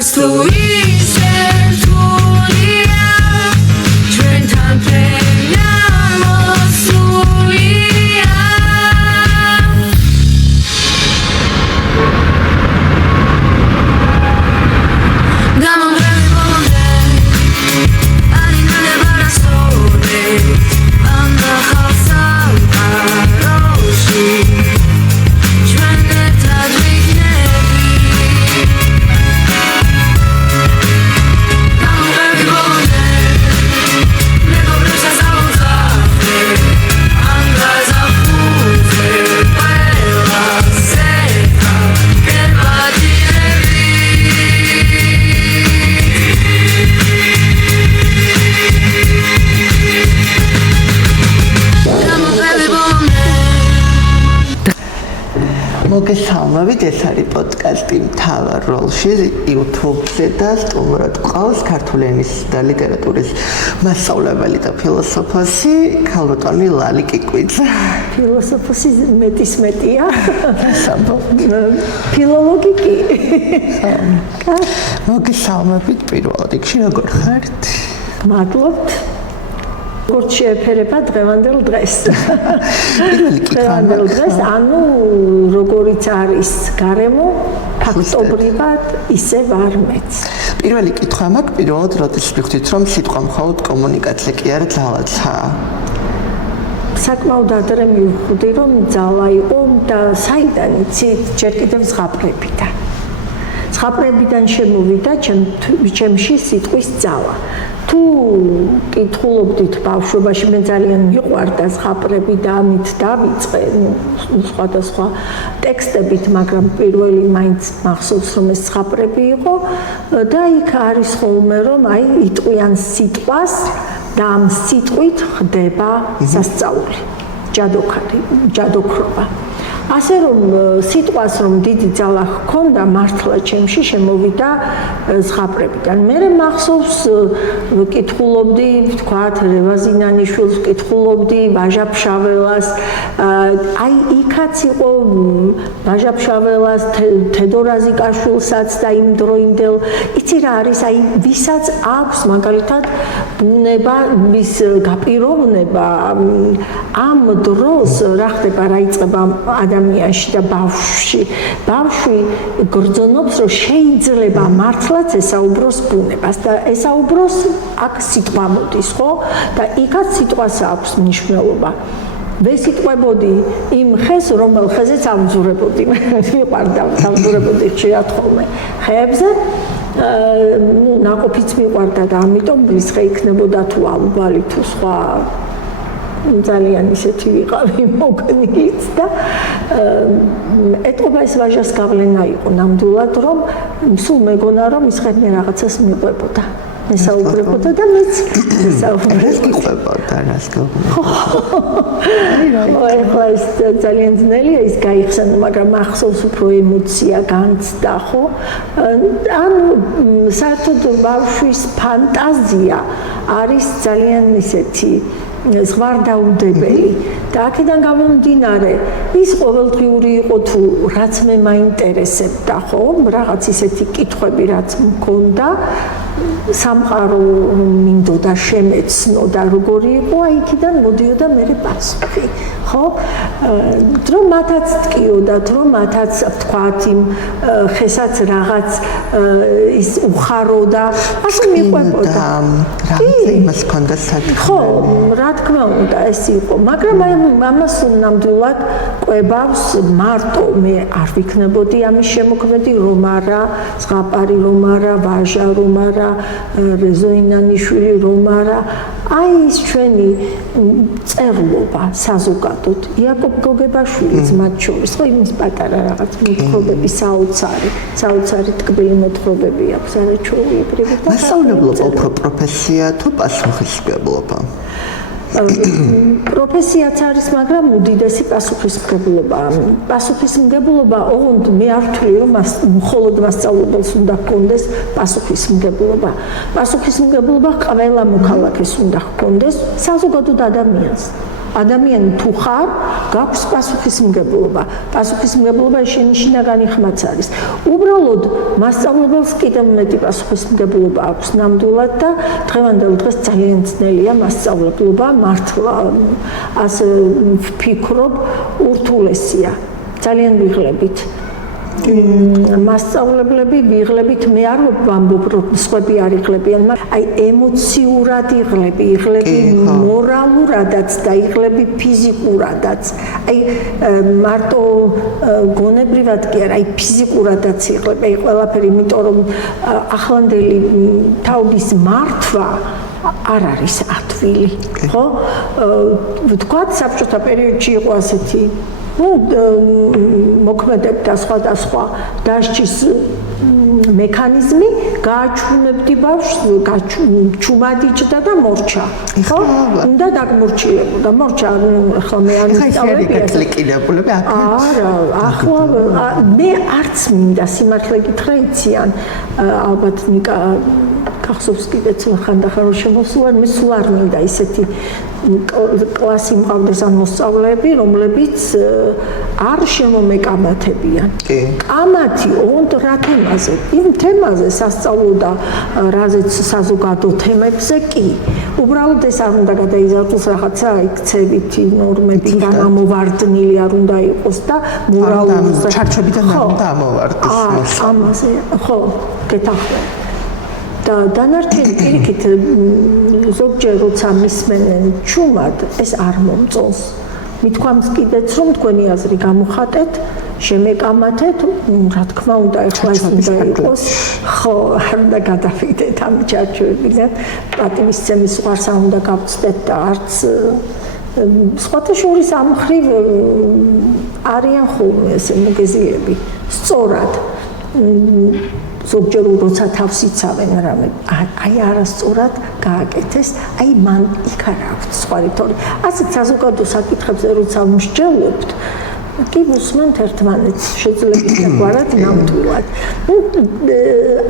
არც თუ ისე რთულია ჩვენთან ფენა მოსულია გამომრევი ბოლომდე არ ინდება რასწორე ამდე ხალხს სამყაროში ჩვენ ერთად ვიქნები გამომრევი ბოლომდე მეგობრებს ასაუძახე ამ გაზაფხულზე ყველას ერთად გეპატირები გამომრევი ბოლომდე მოგესალმებით, ეს არის პოდკასტი მთავარ როლში YouTube-ზე და სტუმრად გვყავს ქართული ენის და ლიტერატურის მასწავლებელი და ფილოსოფოსი ქალბატონი ლალი კიკვიძე. ფილოსოფოსი მეტის მეტია. ფილოლოგი კი. მოგესალმებით პირველად რიგში, როგორ ხართ? მადლობთ. როგორც შეეფერება დღევანდელ დღეს. პირველი კითხვა დღევანდელ დღეს, ანუ როგორიც არის გარემო, ფაქტობრივად ისე ვარ მეც. პირველი კითხვა მაქვს პირველად, როდის ვიხდით, რომ სიტყვა მხოლოდ კომუნიკაცია კი არა ძალაცაა. საკმაოდ ადრე მივხვდი, რომ ძალა იყო და საიდან იცით, ჯერ კიდევ ზღაპრებიდან. ზღაპრებიდან შემოვიდა ჩემში სიტყვის ძალა. თუ კითხულობდით ბავშვობაში, მე ძალიან მიყვარდა ზღაპრები და ამით დავიწყე, სხვადასხვა ტექსტებით, მაგრამ პირველი მაინც მახსოვს, რომ ეს ზღაპრები იყო და იქ არის ხოლმე, რომ აი იტყვიან სიტყვას და ამ სიტყვით ხდება სასწაული, ჯადოქრობა. ასე რომ სიტყვას რომ დიდი ძალა ჰქონდა, მართლა ჩემში შემოვიდა ზღაპრებიდან. მე მახსოვს ვკითხულობდი, ვთქვათ, რევაზინანიშვილს, ვკითხულობდი ვაჟა-ფშაველას. აი იქაც იყო ვაჟა-ფშაველას, თედორ აზიკაშვილსაც და იმ დროინდელ, იცი რა არის, აი ვისაც აქვს მაგალითად ბუნება, ვის გაპიროვნება ამ დროს რა ხდება, რა იწყება ადამიანში და ბავშვში. ბავშვი გრძნობს, რომ შეიძლება მართლაც ესაუბროს ბუნებას და ესაუბროს აქ სიტყვა მოდის, ხო? და იქაც სიტყვას აქვს მნიშვნელობა. ვესიტყვებოდი იმ ხეს, რომელ ხეზეც ავძურებოდი. მიყვარდა ავძურებოდი ხშირად ხოლმე ხეებზე. ნაყოფიც მიყვარდა და ამიტომ ის ხე იქნებოდა თუ ალბალი თუ სხვა ძალიან ისეთი ვიყავი მოგნით და ეტყობა ეს ვაჟას გავლენა იყო ნამდვილად, რომ სულ მეგონა, რომ ის ხე მე რაღაცას მიყვებოდა. ესაუბრებოდა და მეც ესაუბრებოდა რას ეხლა ეს ძალიან ძნელია ის გაიხსენო, მაგრამ ახსოვს უფრო ემოცია განცდა, ხო? ანუ საერთოდ ბავშვის ფანტაზია არის ძალიან ისეთი ზღვარდაუდებელი და აქედან გამომდინარე ის ყოველდღიური იყო თუ რაც მე მაინტერესებდა, ხო? რაღაც ისეთი კითხვები რაც მქონდა, სამყარო მინდოდა შემეცნო და როგორი იყო, აი იქიდან მოდიოდა მე პასუხი, ხო? რომ მათაც ტკიოდათ, რომ მათაც ვთქვათ იმ ხესაც რაღაც ის უხაროდა, ასე მიყვებოდა. რაღაცა იმას ჰქონდა საკითხი. ხო, რა თქმა უნდა, ეს იყო, მაგრამ აი ამას ნამდვილად ყვებავს მარტო მე არ ვიქნებოდი ამის შემოქმედი, რომ არა ზღაპარი, რომ არა ვაჟა, რომ არა რეზოინანიშვილი, რომ არა აი ის ჩვენი წერლობა საზოგადოდ, იაკობ გოგებაშვილიც მათ შორის, ხო იმის პატარა რაღაც მოთხრობები, საოცარი ტკბილი მოთხრობები აქვს არაჩვეულებრივი და მასწავლებლობა უფრო პროფესია თუ პასუხისმგებლობა? პროფესიაც არის, მაგრამ უდიდესი პასუხისმგებლობაა. პასუხისმგებლობა, ოღონდ მე არ ვთვლი, რომ მხოლოდ მასწავლებელს უნდა ჰქონდეს პასუხისმგებლობა. პასუხისმგებლობა ყველა მოქალაქეს უნდა ჰქონდეს, საზოგადოდ ადამიანს. ადამიანი თუ ხარ, გაქვს პასუხისმგებლობა. პასუხისმგებლობა შენი შინაგანი ხმაც არის. უბრალოდ მასწავლებელს კიდევ მეტი პასუხისმგებლობა აქვს ნამდვილად და დღევანდელ დღეს ძალიან ძნელია მასწავლებლობა მართლა ასე ვფიქრობ ურთულესია. ძალიან ვიღლებით. მასწავლებლები ვიღლებით მე არ ვამბობ რომ სხვები არ იღლებიან, მაგრამ აი ემოციურად იღლები მორალურადაც და იღლები ფიზიკურადაც. აი მარტო გონებრივად კი არა, აი ფიზიკურადაც იღლები. აი ყველაფერი, იმიტომ რომ ახლანდელი თაობის მართვა არ არის ათვილი, ხო? ვთქვათ, საბჭოთა პერიოდში იყო ასეთი მოქმედებდა სხვადასხვა დასჯის მექანიზმი, გააჩვენებდი ბავშვს, ჩუმადიჭდა და მორჩა. ხო? უნდა დაგმორჩილებოდა. მორჩა ხოლმე არ ისწავლებია. არა, ახლა მე არც მინდა სიმართლე გითხრა იციან, ალბათ ნიკა გახსოვს კიდეც ხანდახან რომ შემოსულან, მე სულ არ მინდა ისეთი კლასი მყავდეს ან მოსწავლეები, რომლებიც არ შემომეკამათებიან. კამათი ოღონდ რა თემაზე? იმ თემაზე სასწავლო და რაზეც საზოგადო თემებზე კი. უბრალოდ ეს არ უნდა გადაიზარდოს რაღაცა იქცევითი ნორმები, გამომვარდნილი არ უნდა იყოს და მორალური ჩარჩოებიდან არ უნდა ამოვარდეს. ამაზე, ხო, გეთანხმები. და დანარჩენი პირიქით ზოგჯერ როცა მისმენენ ჩუმად, ეს არ მომწონს. მithქვამს კიდეც რომ თქვენი აზრი გამოხატეთ, შემეკამათეთ, რა თქმა უნდა, ეხლა ეს უნდა იყოს, ხო, არ უნდა გადავიდეთ ამ ჩარჩოებიდან, პატივისცემის ზღვარს არ უნდა გავწდეთ და არც სხვათა შორის ამ მხრივ არიან ხოლმე ესე მოგეზიები, სწორად. ზოგჯერ როცა თავს იცავენ რამე, აი არასწორად გააკეთეს, აი მან იქ არ აქვს სხვა რითორი. ასეთ საზოგადო საკითხებზე როცა მსჯელობთ, კი ვუსმენთ ერთმანეთს შეძლებით და გვარად ნამდვილად.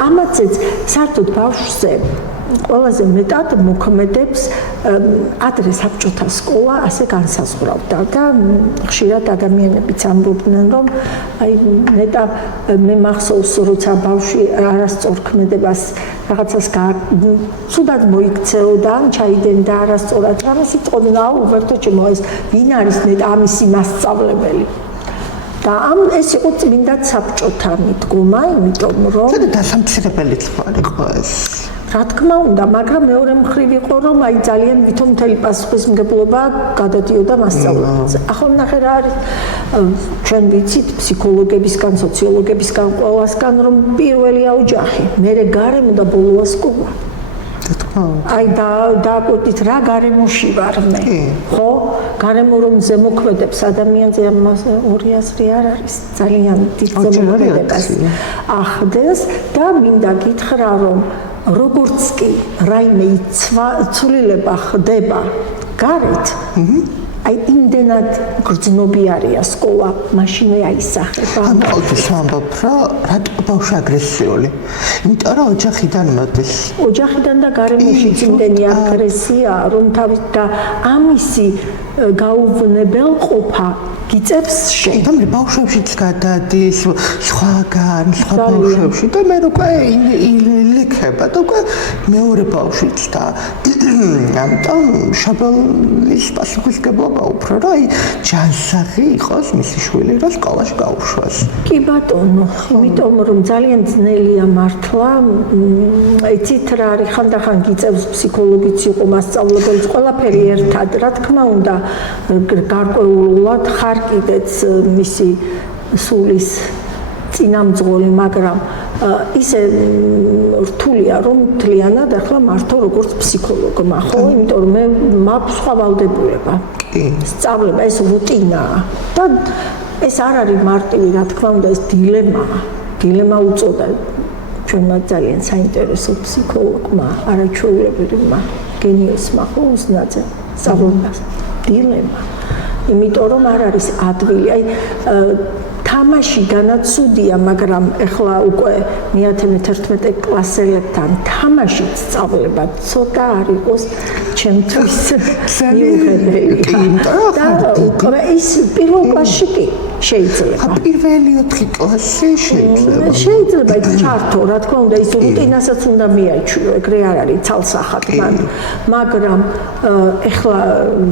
ამაცეც საერთოდ ბავშვზე ყველაზე მეტად მოქმედებს ადრე საბჭოთა სკოლა ასე განსაზღვრავდა და ხშირად ადამიანებიც ამბობდნენ რომ აი ნეტა მე მახსოვს როცა ბავშვი არასწორ ქმედებას რაღაცას ცუდად მოიქცეოდა ან ჩაიდენდა არასწორად რამეს იტყოდნენ აუ ვერთო ჩემო ეს ვინ არის ნეტა ამისი მასწავლებელი და ეს იყო წმინდად საბჭოთა მიდგომა, იმიტომ რომ დასამცირებელიც იყო ეს. რა თქმა უნდა, მაგრამ მეორე მხრივ იყო რომ აი ძალიან ვითომ მთელი პასუხისმგებლობა გადადიოდა მასწავლებელზე. ახლა ნახე რა არის ჩვენ ვიცით ფსიქოლოგებისგან, სოციოლოგებისგან, ყველასგან რომ პირველია ოჯახი, მერე გარემო და ბოლოა სკოლა. აი დააკვირდით რა გარემოში ვარ მე, ხო? გარემო რომ ზემოქმედებს ადამიანზე ამას ორი აზრი არ არის, ძალიან დიდ ზემოქმედებას ახდენს და მინდა გითხრა რომ როგორც კი რაიმე ცვლილება ხდება გარეთ, აი იმდენად გრძნობიარია სკოლა, მაშინვე აისახება. ან ყოველთვის ვამბობ, რომ რატო ბავშვი აგრესიული? იმიტომ რომ ოჯახიდან მოდის. ოჯახიდან და გარემოშიც იმდენი აგრესია, რომ თავის და ამისი გაუვნებელყოფა გიწევს შენ. და მე ბავშვებშიც გადადის, სხვაგან, სხვა ბავშვებში და მე უკვე ილიქება და უკვე მეორე ბავშვიც და ამიტომ შაბალის პასუხისმგებლობა უფრო რა აი ჯანსაღი იყოს მისი შვილი რა სკოლაში გაუშვას. კი ბატონო, იმიტომ რომ ძალიან ძნელია მართლა, იცით რა არის ხანდახან გიწევს ფსიქოლოგიც იყო მასწავლებელიც ყველაფერი ერთად, რა თქმა უნდა გარკვეულად ხარ კიდეც მისი სულის წინამძღოლი, მაგრამ ისე რთულია რომ მთლიანად ახლა მართო როგორც ფსიქოლოგმა, ხო? იმიტომ რომ მე მაქვს სხვა ვალდებულება. სწავლება ეს რუტინაა და ეს არ არის მარტივი, რა თქმა უნდა, ეს დილემა უწოდა ჩვენმა ძალიან საინტერესო ფსიქოლოგმა, არაჩვეულებრივმა გენიოსმა, ხო, უსნაძემ სწავლებას. დილემა. იმიტომ რომ არ არის ადვილი, აი თამაში განაცუდია, მაგრამ ეხლა უკვე მე-11 კლასელებთან თამაში სწავლება ცოტა არ იყოს ჩემთვის მიუღებელი. და უკვე ის პირველ კლასში კი შეიძლება. პირველი 4 კლასი შეიძლება. შეიძლება ჩართო, რა თქმა უნდა, ის რუტინასაც უნდა მიაჩვიო, ეგრე არ არის ცალსახად მან. მაგრამ ეხლა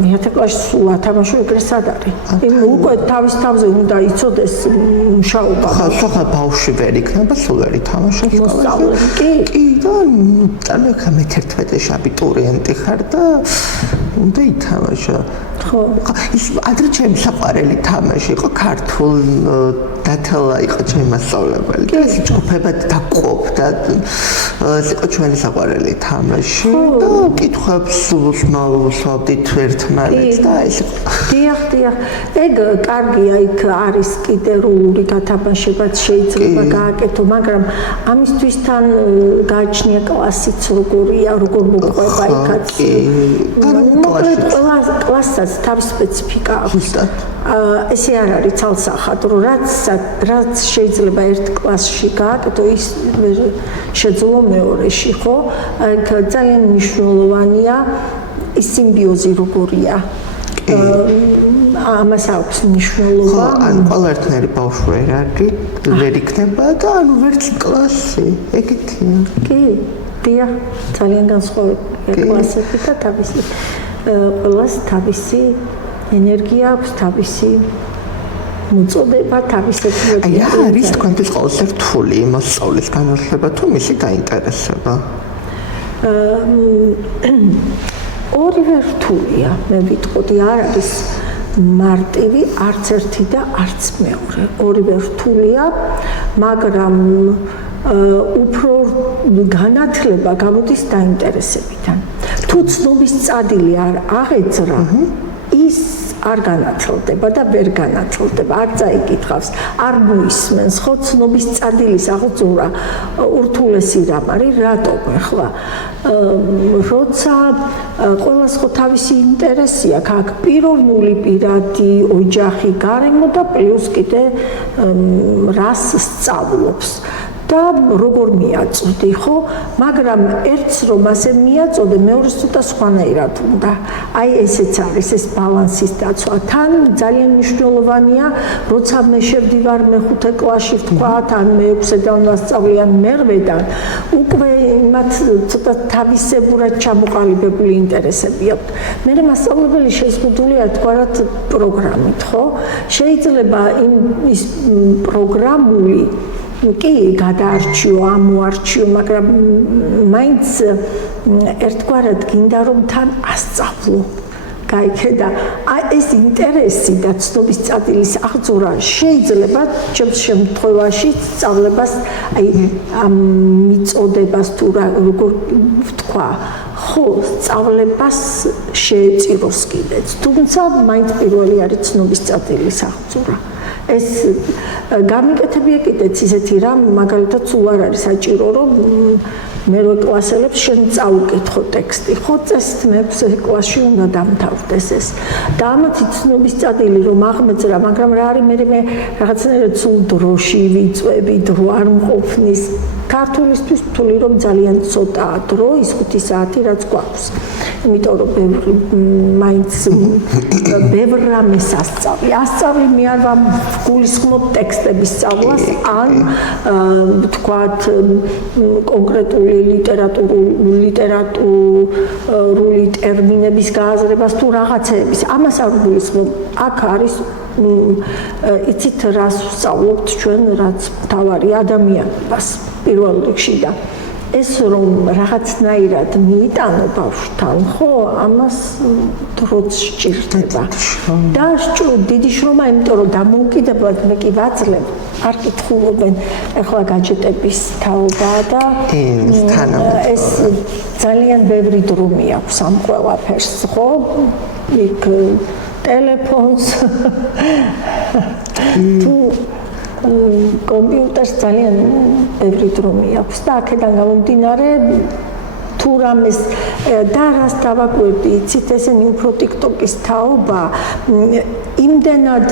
მე-10 კლასში სულ ათამაშო ეგრე სად არის? უკვე თავის თავზე უნდა იცოდეს მუშაობა. ხალხა ბავშვი ვერ იქნება, სულ ვერ ითამაშოს მოსწავლე. კი, და წამოიქა მე-11-ში აბიტურიენტი ხარ და უნდა ითამაშო. ხო. ის ადრე ჩემი საყვარელი თამაში იყო, ქართულ დათლა იყო ჩემი მასწავლებელი და ეს ჯგუფებად დაყოფდა. ეს იყო ჩვენი საყვარელი თამაში და კითხვებს ვუსმავდით ერთმანეთს და ეს დიახ. ეგ კარგია, იქ არის კიდე როლური გათამაშებაც შეიძლება გააკეთო, მაგრამ ამისთვის თან გააჩნია კლასიც როგორია, როგორ მოყვება იქაც. კლასსაც თავის სპეციფიკა აქვს. ესე არ არის ცალსახად, რომ რაც შეიძლება ერთ კლასში გააკეთო, ის შეძლო მეორეში, ხო? აქ ძალიან მნიშვნელოვანია ის სიმბიოზი როგორია. ამას აქვს მნიშვნელობა. ანუ ყველაერთნაირი ბავშვი ვერ იქნება და ანუ ვერც კლასი, ეგეთია. კი, დიახ, ძალიან განსხვავებული კლასები და თავისი ყველას თავისი ენერგია აქვს, თავისი მოწოდება, თავისი რა არის თქვენთვის ყველაზე რთული მოსწავლის განათლება თუ მისი გაინტერესება? ორივე რთულია, მე ვიტყოდი, არ არის მარტივი არც ერთი და არც მეორე. ორივე რთულია, მაგრამ უფრო განათლება გამოდის დაინტერესებიდან. თუ ცნობის წადილი არ აღეძრა, ის არ განათლდება და ვერ განათლდება, არ წაიკითხავს, არ მოისმენს, ხო, ცნობის წადილის აღძვრა ურთულესი რამ არის, რატომ ახლა? როცა ყველას ხო თავისი ინტერესი აქვს, აქ პიროვნული პირადი ოჯახი, გარემო და პლუს კიდე რას სწავლობს. და როგორ მიაწოდე, ხო? მაგრამ ერთს რომ ასე მიაწოდე, მეორეს ცოტა სხვანაირად უნდა. აი ესეც არის ეს ბალანსის დაცვა. თან ძალიან მნიშვნელოვანია, როცა მე შევდივარ მე-5 კლასში, ვთქვათ, ან მე-6-დან ვასწავლიან მე-8-დან, უკვე მათ ცოტა თავისებურად ჩამოყალიბებული ინტერესები აქვს. მე მასწავლებელი შეზღუდულია თქვათ პროგრამით, ხო? შეიძლება ის პროგრამული კი გადაარჩიო, ამოარჩიო, მაგრამ მაინც ერთგვარად გინდა რომ თან ასწავლო. გაიხედა, აი ეს ინტერესი და ცნობის წადილის აღძვრა შეიძლება ჩემს შემთხვევაში სწავლებას, აი ამ მიწოდებას თუ როგორ ვთქვა, ხო, სწავლებას შეეწიროს კიდეც. თუმცა მაინც პირველი არის ცნობის წადილის აღძვრა. ეს გამიკეთებია კიდეც ისეთი რამ, მაგალითად სულ არ არის საჭირო, რომ მე-8 კლასელებს შენ წაუკითხო ტექსტი, ხო, წესით მე-6 კლასში უნდა დამთავრდეს ეს. და ამათი ცნობის წადილი რომ აღმეძრა, მაგრამ რა არის მე რაღაცნაირად სულ დროში ვიწვევი, დრო არ მყოფნის. ქართულისთვის თვლი რომ ძალიან ცოტაა დრო, ის 5 საათი რაც გვაქვს. იმიტომ რომ მაინც ბევრ რამეს ასწავლი. ასწავლი მე არ ვგულისხმობ ტექსტების სწავლას, ან ვთქვათ კონკრეტული ლიტერატურული ტერმინების გააზრებას თუ რაღაცეების. ამას არ ვგულისხმობ. აქ არის იცით რას ვსწავლობთ ჩვენ, რაც მთავარი ადამიანობას პირველ რიგში და ეს რომ რაღაცნაირად მიიტანო ბავშვთან, ხო, ამას დროც სჭირდება. და დიდი შრომა, იმიტომ რომ დამოუკიდებლად მე კი ვაძლევ, არ კითხულობენ, ახლა გაჯეტების თაობაა და ეს ძალიან ბევრი დრომი აქვს ამ ყველაფერს, ხო? იქ ტელეფონს თუ კომპიუტერს ძალიან ბევრი დრომი აქვს და აქედან გამომდინარე თუ რამეს და რას დავაკვირდი, იცით, ესენი უფრო TikTok-ის თაობა იმდენად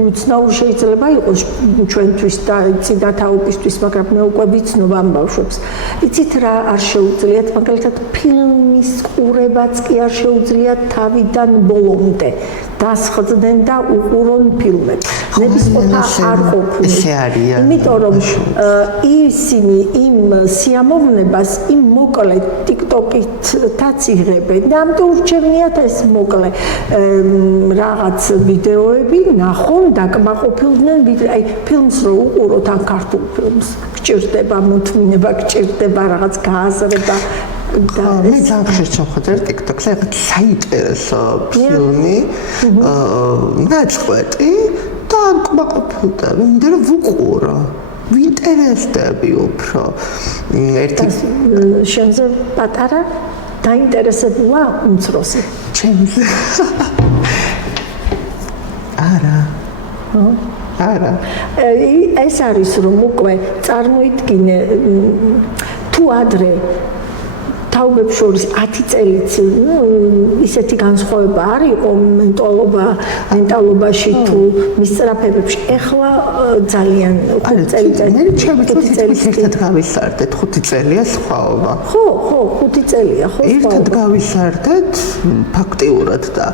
უცნაური შეიძლება იყოს ჩვენთვის და იცი და თაობისთვის, მაგრამ მე უკვე ვიცნობ ამ ბავშვებს. იცით რა არ შეუძლიათ, მაგალითად ფილმის ყურებაც კი არ შეუძლიათ თავიდან ბოლომდე. დასხდნენ და უყურონ ფილმებს. ნებისმოთა არ ყოფილ. იმიტომ რომ ისინი იმ სიამოვნებას იმ მოკლე TikTok-ით იღებენ და ამიტომ ურჩევნიათ ეს მოკლე რაღაც ვიდეოები ნახონ დაკმაყოფილდნენ აი ფილმს რო უყუროთ ან ქართულ ფილმს გჭირდება მოთმინება გჭირდება რაღაც გააზრება და მე ძალიან შეხვედრ TikTok-ზე რაღაც საინტერესო ფილმი ნაწყვეტი და კმაყოფილდა მინდა რომ ვუყურო ვინტერესდები უფრო ერთი შენზე პატარა დაინტერესებულა უმცროსი ჩემს არა ეს არის რომ უკვე წარმოიდგინე თუ ადრე თაობებს შორის 10 წელიც ისეთი განსხვავება არ იყო მენტალობაში თუ მისწრაფებებში ეხლა ძალიან 5 წელიწად მე ჩემთვის ერთად გავისარდეთ 5 წელია სხვაობა ხო 5 წელია ხო ერთად გავისარდეთ ფაქტიურად და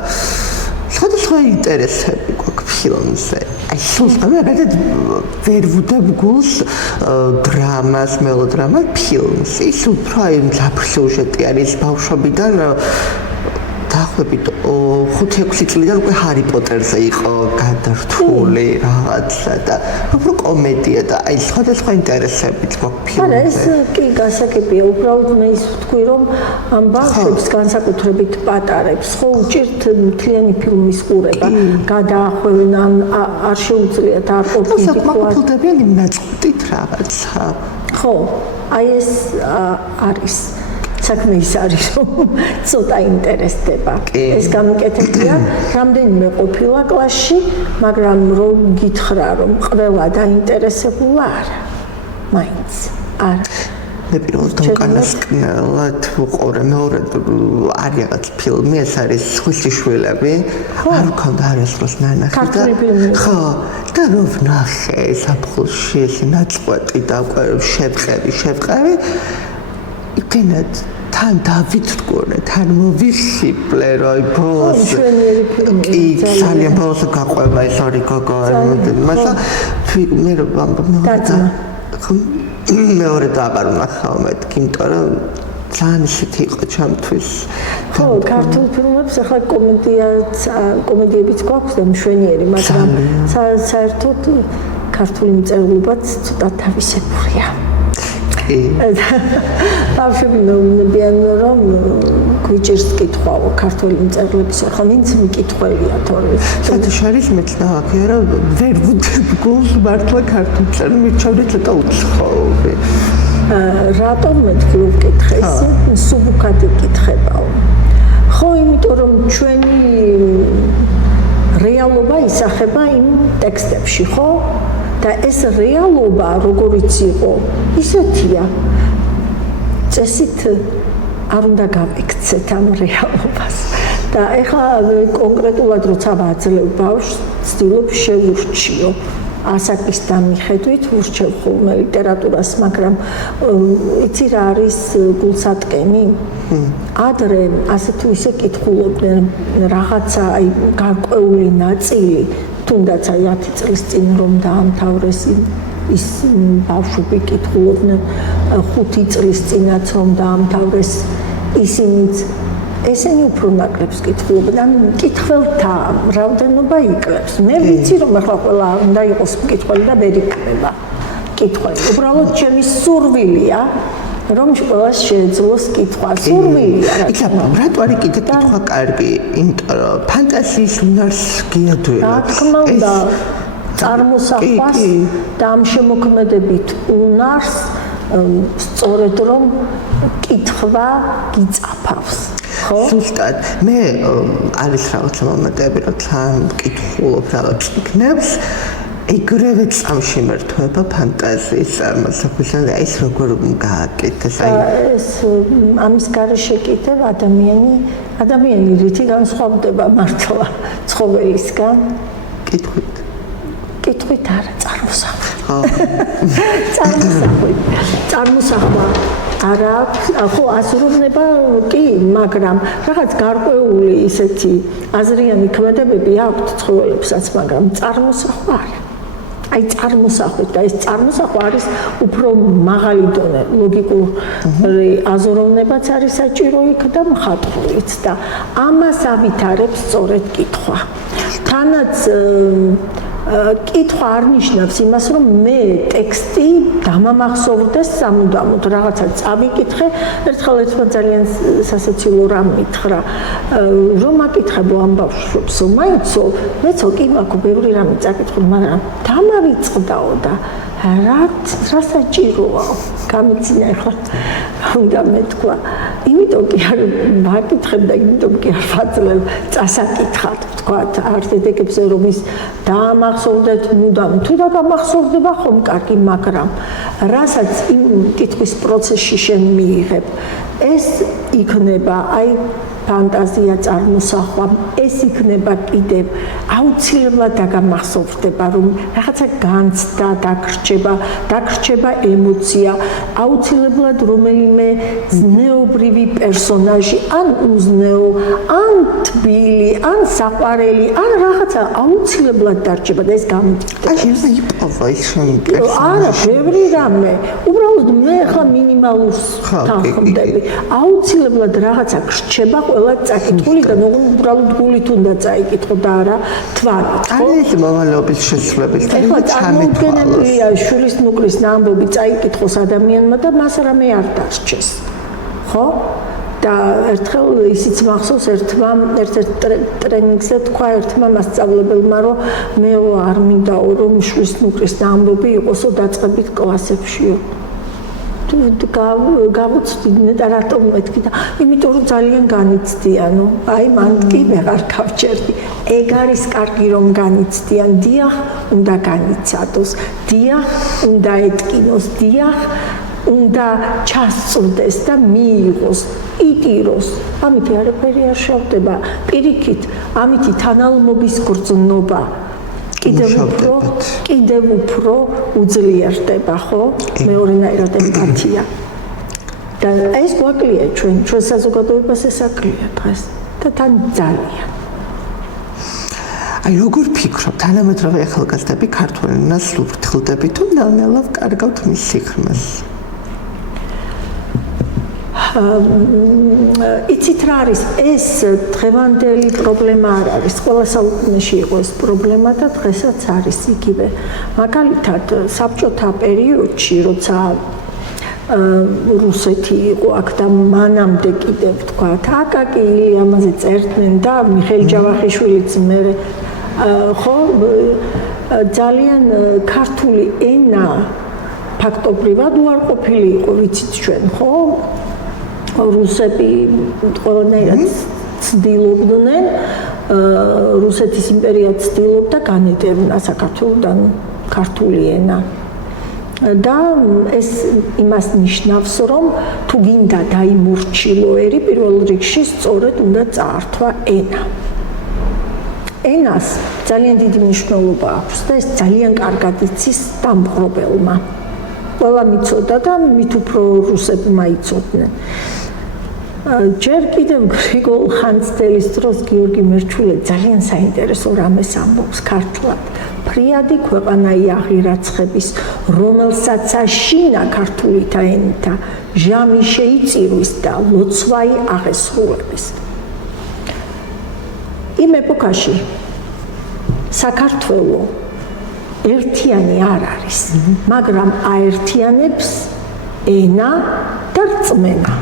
სხვადასხვა ინტერესები გვაქვს ფილმზე აი სულს ვერ ვუდებ გულს დრამას მელოდრამას ფილმს ის უფრო აი მძაფრ-სიუჟეტი არის ბავშვობიდან დაახლოებით 5-6 წლიდან უკვე ჰარი პოტერზე იყო გადართული რაღაცა და უფრო კომედია და აი სხვადასხვა ინტერესებით გვაქვს ფილმზე. არა ეს კი გასაგებია, უბრალოდ მე ის ვთქვი რომ ამ ბავშვებს განსაკუთრებით პატარებს ხო უჭირთ მთლიანი ფილმის ყურება, გადაახვევენ ან არ შეუძლიათ არ ყოფილიყო. საკმაყოფილდებიან იმ ნაწყვეტით რაღაცა. ხო, აი ეს არის საქმე ის არის რომ ცოტა ინტერესდება. ეს გამიკეთებია რამდენიმე ყოფილა კლასში, მაგრამ რომ გითხრა რომ ყველა დაინტერესებულა არა. მაინც არა. მე პირველად უკანასკნელად ვუყურე მეორედ არის რაღაც ფილმი ეს არის ხვისიშვილები არ ვქონდა არასდროს ნანახი და ხო და რომ ვნახე საფხულში ეს ნაწყვეტი და უკვე შევყევი იქნებ თან დავიტყურე თან მოვისიпле როი ბოლოს კი ძალიან ბოლოს გაყვება ეს ორი გოგო მასა მე მეორე დააბარულა ხალმეთ იმიტომ რომ ძალიან ისეთი იყო ჩემთვის ხო ქართულ ფილმებს ახლა კომედიებიც გვაქვს და მშვენიერი მაგრამ საერთოდ ქართული მწერლობაც ცოტა თავისებურია ბავშვები მეუბნებიან რომ გვიჭირს კითხვაო ქართული მწერლების ახლა ვინც მიკითხველია თორე საერთოდ მეც დავაქია რომ ვერ ვუდებ გულს მართლა ქართულ მწერლ მიჩვენე ცოტა უცხოური რატომ მეთქი ვკითხე ეს სუბუქად იკითხებაო ხო იმიტომ რომ ჩვენი რეალობა ისახება იმ ტექსტებში ხო და ეს რეალობა როგორიც იყო ისეთია წესით არ უნდა გავიქცეთ ამ რეალობას და ეხლა კონკრეტულად როცა ვაძლევ ბავშვს ვცდილობ შევურჩიო ასაკის დამიხედვით ვურჩევ ხოლმე ლიტერატურას მაგრამ იცი რა არის გულსატკენი ადრე ასე თუ ისე კითხულობდნენ რაღაცა აი გარკვეული ნაწილი თუნდაც აი 10 წლის წინ რომ დაამთავრეს ის ბავშვები კითხულობდნენ 5 წლის წინაც რომ დაამთავრეს ისინიც ესენი უფრო ნაკლებს კითხულობენ ან კითხველთა რაოდენობა იკლებს მე ვიცი რომ ახლა ყველა უნდა იყოს მკითხველი და ვერ იქნება კითხველი უბრალოდ ჩემი სურვილია რომ ყველას შეეძლოს კითხვა სურვილია იცი რატო არის კიდე კითხვა კარგი იმიტომ რომ ფანტაზიის უნარს გიადვენებს რა თქმა უნდა წარმოსახვას და ამ შემოქმედებით უნარს სწორედ რომ კითხვა გიწაფავს ზუსტად მე არის რაღაცა მომენტები როცა მკითხულობ რაღაც წიგნებს ეგრევე წამშემართვება ფანტაზიის წარმოსახვისთან და ეს როგორ გააკეთეს? ეს ამის გარეშე კიდევ ადამიანი რითი განსხვავდება მართლა ცხოველისგან? კითხვით არა, წარმოსახვა არა აქვს, ხო ასუროვნება კი, მაგრამ რაღაც გარკვეული ისეთი აზრიანი ქმედებები აქვთ ცხოველებსაც, მაგრამ წარმოსახვა არა. აი წარმოსახვით და ეს წარმოსახვა არის უფრო მაღალი დონე, ლოგიკური აზროვნებაც არის საჭირო იქ და მხატვრულიც და ამას ავითარებს სწორედ კითხვა. თანაც კითხვა არ ნიშნავს იმას, რომ მე ტექსტი დამამახსოვრდეს სამუდამოდ, რაღაცა წავიკითხე, ერთხელ ერთმა ძალიან სასაცილო რამ მითხრა, რომ აკითხებო ამ ბავშვებს, მაინცო, მეცო კი მაქვს ბევრი რამე წაკითხული, მაგრამ დამავიწყდაო და რა საჭიროა გამიცინა ახლა უნდა მეთქვა იმიტომ კი არ ვაკითხებ და იმიტომ კი არ ვაძლევ წასაკითხად ვთქვათ არტეტეკებზე რომ ის დაამახსოვრდეთ მუდამ თუ დაგამახსოვრდება ხომ კარგი მაგრამ რასაც იმ კითხვის პროცესში შენ მიიღებ ეს იქნება აი ფანტაზია წარმოსახვა ეს იქნება კიდევ აუცილებლად დაგამახსოვრდება რომ რაღაცა განცდა დაგრჩება ემოცია აუცილებლად რომელიმე ზნეობრივი პერსონაჟი ან უზნეო ან თბილი ან საყვარელი ან რაღაცა აუცილებლად დარჩება და ეს გამიჩნდება აი იპოვა ის პერსონაჟი არა ბევრი რამე უბრალოდ მე ახლა მინიმალურს თანხმდები აუცილებლად რაღაცა გრჩება ყველა წაკითხული და უბრალოდ გულით უნდა წაიკითხო და არა თვალით. არის ეს მოვალეობის შესრულების ეხლა წარმოუდგენელია შვილის ნუკრის ამბობი წაიკითხოს ადამიანმა და მას რამე არ დასჭეს. ხო? და ერთხელ ისიც მახსოვს ერთმა ერთ-ერთ ტრენინგზე თქვა ერთმა მასწავლებელმა რომ მე არ მინდაო რომ შვილის ნუკრის ამბობი იყოსო დაწყებით კლასებშიო. გავუცდიდნენ და რატომ მეთქი და იმიტომ რომ ძალიან განიცდიანო აი მან კი ვეღარ გავჭერდი ეგ არის კარგი რომ განიცდიან დიახ უნდა განიცადოს დიახ უნდა ეტკინოს დიახ უნდა ჩასწრდეს და მიიღოს იტიროს ამითი არაფერი არ შევდება პირიქით ამითი თანალმობის გრძნობა კიდევ უფრო უძლიერდება, ხო? მეორენაირად ემპათია. და ეს გვაკლია ჩვენ საზოგადოებას ეს აკლია დღეს და თან ძალიან. აი როგორ ფიქრობ, თანამედროვე ახალგაზრდები ქართულ ენას უფრთხილდები თუ ნელ-ნელა ვკარგავთ მის სიღრმეს? იცით რა არის ეს დღევანდელი პრობლემა არ არის ყველა საუკუნეში იყო ეს პრობლემა და დღესაც არის იგივე მაგალითად საბჭოთა პერიოდში როცა რუსეთი იყო აქ და მანამდე კიდევ ვთქვათ აკაკი ილიამაზე წერდნენ და მიხეილ ჯავახიშვილიც მე ხო ძალიან ქართული ენა ფაქტობრივად უარყოფილი იყო ვიცით ჩვენ ხო რუსები ყველანაირად ცდილობდნენ რუსეთის იმპერია ცდილობდა განედევნა საქართველოდან ქართული ენა და ეს იმას ნიშნავს რომ თუ გინდა დაიმორჩილო ერი პირველ რიგში სწორედ უნდა წაართვა ენა ენას ძალიან დიდი მნიშვნელობა აქვს და ეს ძალიან კარგად იცის დამპყრობელმა ყველა მიცოდა და მით უფრო რუსებმა იცოდნენ ჯერ კიდევ გრიგოლ ხანძთელის დროს გიორგი მერჩულე ძალიან საინტერესო რამეს ამბობს ქართლად ფრიადი ქვეყანა იაღირაცხების რომელსაც აშინა ქართულითა ენითა ჟამი შეიწირვის და ლოცვაი აღესრულების იმ ეპოქაში საქართველო ერთიანი არ არის მაგრამ აერთიანებს ენა და რწმენა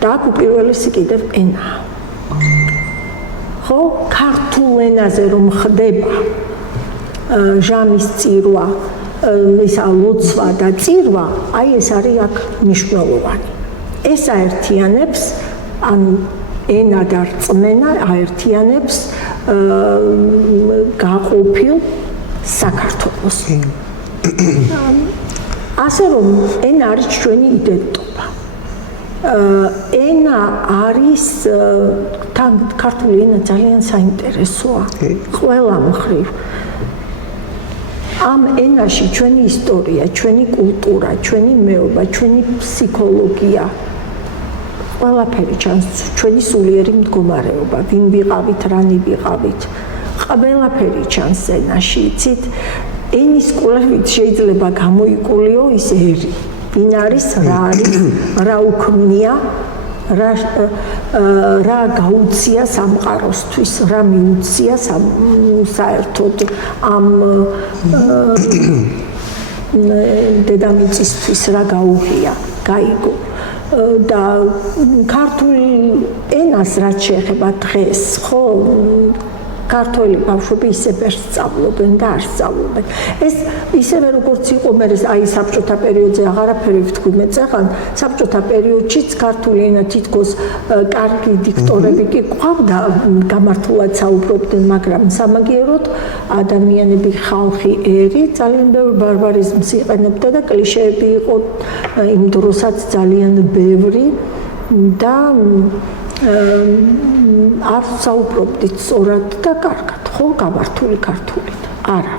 და აქ უპირველესი კიდევ ენა ხო ქართულ ენაზე რომ ხდება ჟამის წირვა ისა ლოცვა და წირვა აი ეს არის აქ მნიშვნელოვანი ეს აერთიანებს ანუ ენა და რწმენა აერთიანებს გაყოფილ საქართველოს. ასე რომ ენა არის ჩვენი იდენტობა. ენა არის თან ქართული ენა ძალიან საინტერესოა. ყველა მხრივ. ამ ენაში ჩვენი ისტორია, ჩვენი კულტურა, ჩვენი მეობა, ჩვენი ფსიქოლოგია ყველაფერი ჩანს, ჩვენი სულიერი მდგომარეობა, ვინ ვიყავით, რანი ვიყავით. ყველაფერი ჩანს ენაში, იცით? ენის კვლევით შეიძლება გამოიკულიო ის ერი. ვინ არის, რა არის, რა უქმნია, რა გაუწია სამყაროსთვის, რა მიუწია საერთოდ ამ დედამიწისთვის რა გაუღია, გაიგო. და ქართულ ენას რაც შეეხება დღეს, ხო, ქართველი ბავშვები ისე ვერ სწავლობენ და არ სწავლობენ. ეს ისევე როგორც იყო მე აი საბჭოთა პერიოდზე აღარაფერი ვთქვი მე წეღან, საბჭოთა პერიოდშიც ქართული ენა თითქოს კარგი დიქტორები კი ყავდა, გამართულად საუბრობდნენ, მაგრამ სამაგიეროდ ადამიანები, ხალხი, ერი ძალიან ბევრ ბარბარიზმს იყენებდა და კლიშეები იყო იმ დროსაც ძალიან ბევრი და არ საუბრობდით სწორად და კარგად, ხო, გამართული ქართულით. არა.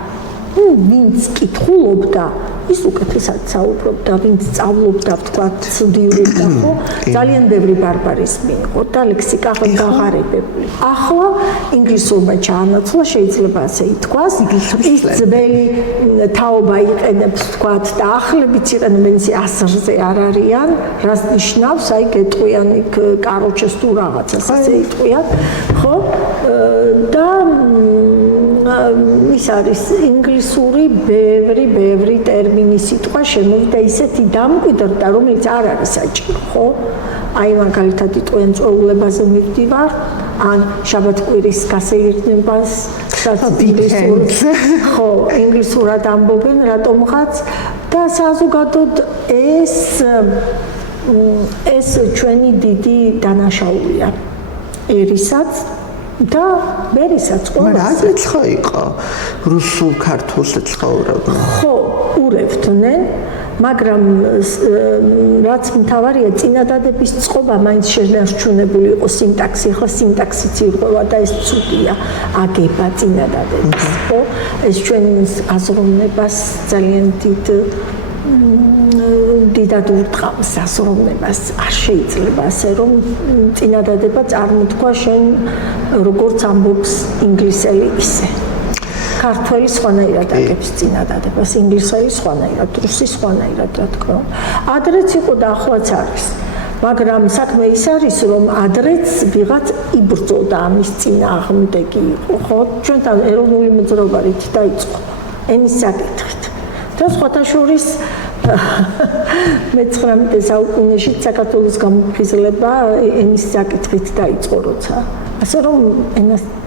ვინც კითხულობდა, ის უკეთესად საუბრობდა, ვინც სწავლობდა, ვთქვათ, სტუდიურობდა, ხო, ძალიან ბევრი ბარბარიზმი იყო და ლექსიკა გაღარებებული. ახლა ინგლისურმა ჩაანაცვლა, შეიძლება ასე ითქვას, ის ძველი თაობა იყენებს, ვთქვათ, და ახლებიც იყენებენ, ისე ასრზე არ არიან, რას ნიშნავს, აი გეტყვიან იქ კაროჩეს თუ რაღაცას ასე იტყვიან, ხო? და ის არის ინგლისური ბევრი ტერმინი სიტყვა შემოვიდა ისეთი დამკვიდრდა, რომელიც არ არის საჭირო, ხო? აი მაგალითად იტყვიან წვეულებაზე მივდივარ, ან შაბათკვირის გასეირნებას, ხო, ინგლისურად ამბობენ რატომღაც და საზოგადოდ ეს ჩვენი დიდი დანაშაულიაერისაც და ვერისაც ყველას. მაგრამ ასეც ხო იყო რუსულ ქართულს ცხოვრობდნენ. ხო, ურევდნენ, მაგრამ რაც მთავარია წინადადების წყობა მაინც შენარჩუნებული იყო სინტაქსი, ახლა სინტაქსიც ირღვევა და ეს ცუდია, აგება წინადადების, ხო? ეს ჩვენ აზროვნებას ძალიან დიდად ურტყამს ასროვნებას. არ შეიძლება ასე რომ წინადადება წარმოთქვა შენ როგორც ამბობს ინგლისელი ისე. ქართველი სხვანაირად აგებს წინადადებას, ინგლისელი სხვანაირად, რუსი სხვანაირად, რა თქმა უნდა. ადრეც იყო და ახლაც არის. მაგრამ საქმე ის არის, რომ ადრეც ვიღაც იბრძოდა ამის წინააღმდეგი იყო, ხო? ჩვენთან ეროვნული მოძრაობა რით დაიწყო? ენის საკითხით. და სხვათა შორის მე-19 საუკუნეში საქართველოს გამოფხიზლება ენის საკითხით დაიწყო, როცა. ასე რომ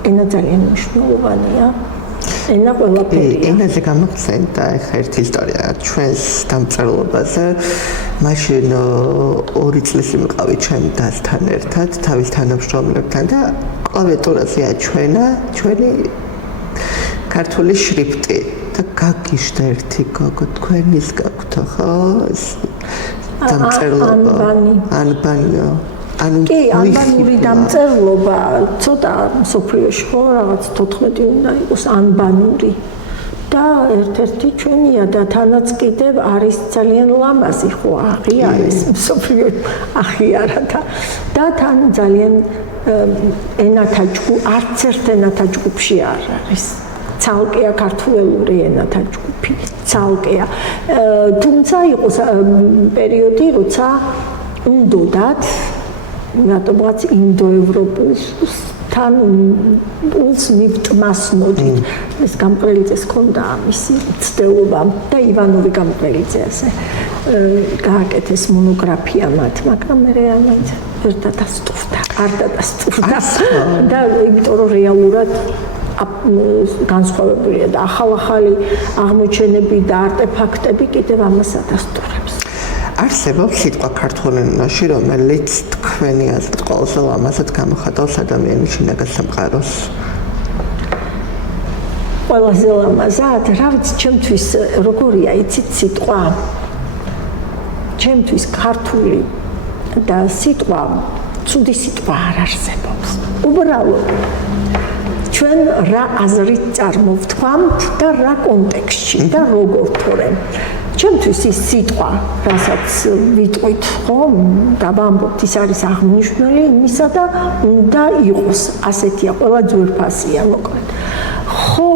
ენა ძალიან მნიშვნელოვანია. ენა ყველაფერია. ენაზე გამოგცემდა ახლა ერთი ისტორია ჩვენს დამწერლობაზე. მაშინ 2 წლის იმყავი ჩემ დასთან ერთად, თავის თანამშრომლებთან და კლავიატურაზე აჩვენა ჩვენი ქართული შრიფტი. და გაგიშდა ერთი გოგო, თქვენის გაქვთ ხო? დამწერლობა. ანბანიო. კი, ანბანური დამწერლობა ცოტა სოფლიოში ხო რაღაც 14 უნდა იყოს ანბანური. და ერთ-ერთი ჩვენია და თანაც კიდევ არის ძალიან ლამაზი ხო, აღიარეს სოფლიო აღიარა და თან ძალიან ენათა ჯგუფ, არც ერთ ენათა ჯგუფში არ არის. ცალკეა ქართულური ენათა ჯგუფი, ცალკეა. თუმცა იყო პერიოდი, როცა უნდათ რატომღაც ინდოევროპულთან პულს მივტმასნოდით. ეს გამყრელიძეს ჰქონდა ამისი ცდელობა და ივანოვი გამყრელიძე ასე გააკეთეს მონოგრაფია მათ, მაგრამ მე რეალურად ვერ დადასტურდა, არ დადასტურდა და იმიტომ რომ რეალურად განსხვავებულია და ახალ-ახალი აღმოჩენები და არტეფაქტები კიდევ ამას ადასტურებს. არსებობს სიტყვა ქართულ ენაში, რომელიც თქვენი აზრით ყველაზე ლამაზად გამოხატავს ადამიანის შინაგან სამყაროს? ყველაზე ლამაზად, რა ვიცი, ჩემთვის როგორია, იცით სიტყვა. ჩემთვის ქართული და სიტყვა, ცუდი სიტყვა არ არსებობს. უბრალოდ ჩვენ რა აზრით წარმოვთქვამთ და რა კონტექსტში და როგორ თორე. ჩემთვის ის სიტყვა, რასაც ვიტყვით, ხომ, და ვამბობთ, ის არის აღმნიშვნელი იმისა და უნდა იყოს ასეთია, ყველა ძვირფასია, მოკლედ. ხო,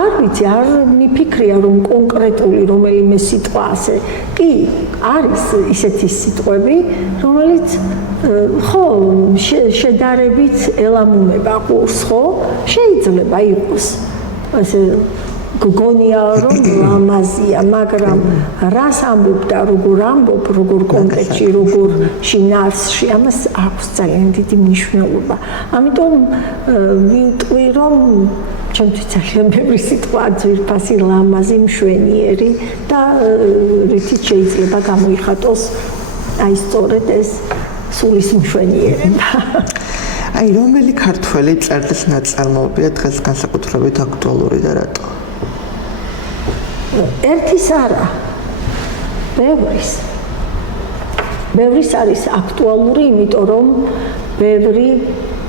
არ ვიცი, არ მიფიქრია, რომ კონკრეტული რომელიმე სიტყვა ასე. კი, არის ისეთი სიტყვები, რომელიც ხო, შედარებით ელამუნება ყურს, ხო? შეიძლება იყოს. ასე გგონია რომ ლამაზია, მაგრამ რას ამბობ და როგორ ამბობ, როგორ კონტექსტში, როგორ შინაარსში, ამას აქვს ძალიან დიდი მნიშვნელობა. ამიტომ ვიტყვი, რომ ჩემთვის ძალიან ბევრი სიტყვა ძვირფასი, ლამაზი, მშვენიერი და რითიც შეიძლება გამოიხატოს აი სწორედ ეს სულის მშვენიერება. აი რომელი ქართველი წერლის ნაწარმოებია დღეს განსაკუთრებით აქტუალური და რატო? ერთის არა, ბევრის არის აქტუალური, იმიტომ რომ ბევრი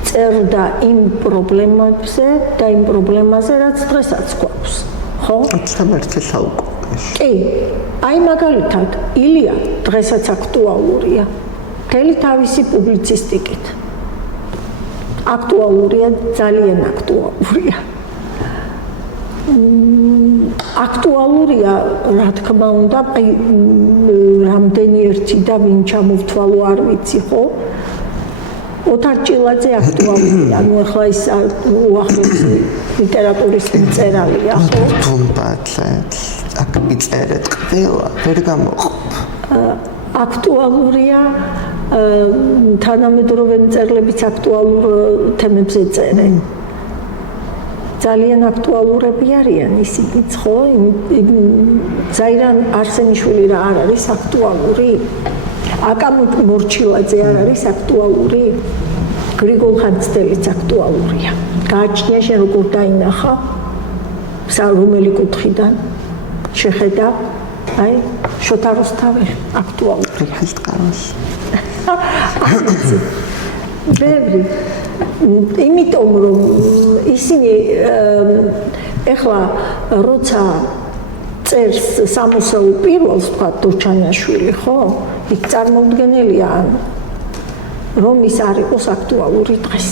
წერდა იმ პრობლემებზე და იმ პრობლემაზე, რაც დღესაც გვაქვს, ხო? 21 საუკუნეში. კი, აი მაგალითად, ილია დღესაც აქტუალურია, მთელი თავისი პუბლიცისტიკით. აქტუალურია, ძალიან აქტუალურია. აქტუალურია, რა თქმა უნდა, რამდენი ერთი და ვინ ჩამოვთვალო არ ვიცი, ხო? ოთარ ჭილაძე აქტუალურია, ну ახლა ის უახლოეს ლიტერატურის მწერალია, ხო? თუმბაძე, აქ იწერეთ ყველა, ვერ გამოყოფ. აქტუალურია, თანამედროვე მწერლებიც აქტუალურ თემებზე წერენ. ძალიან აქტუალურები არიან ისინიც, ხო? ზაირან არსენიშვილი რა არ არის აქტუალური? აკამ მორჩილაძე არ არის აქტუალური? გრიგოლ ხანძთელიც აქტუალურია. გააჩნია შენ როგორ დაინახა? რომელი კუთხიდან შეხედა? აი, შოთა რუსთაველი აქტუალური. ბევრი. იმიტომ რომ ისინი ეხლა როცა წერს სამოსაულ პირველს, თქვა დოჩანაშვილი, ხო? იქ წარმოუდგენელია რომ ის არ იყოს აქტუალური დღეს.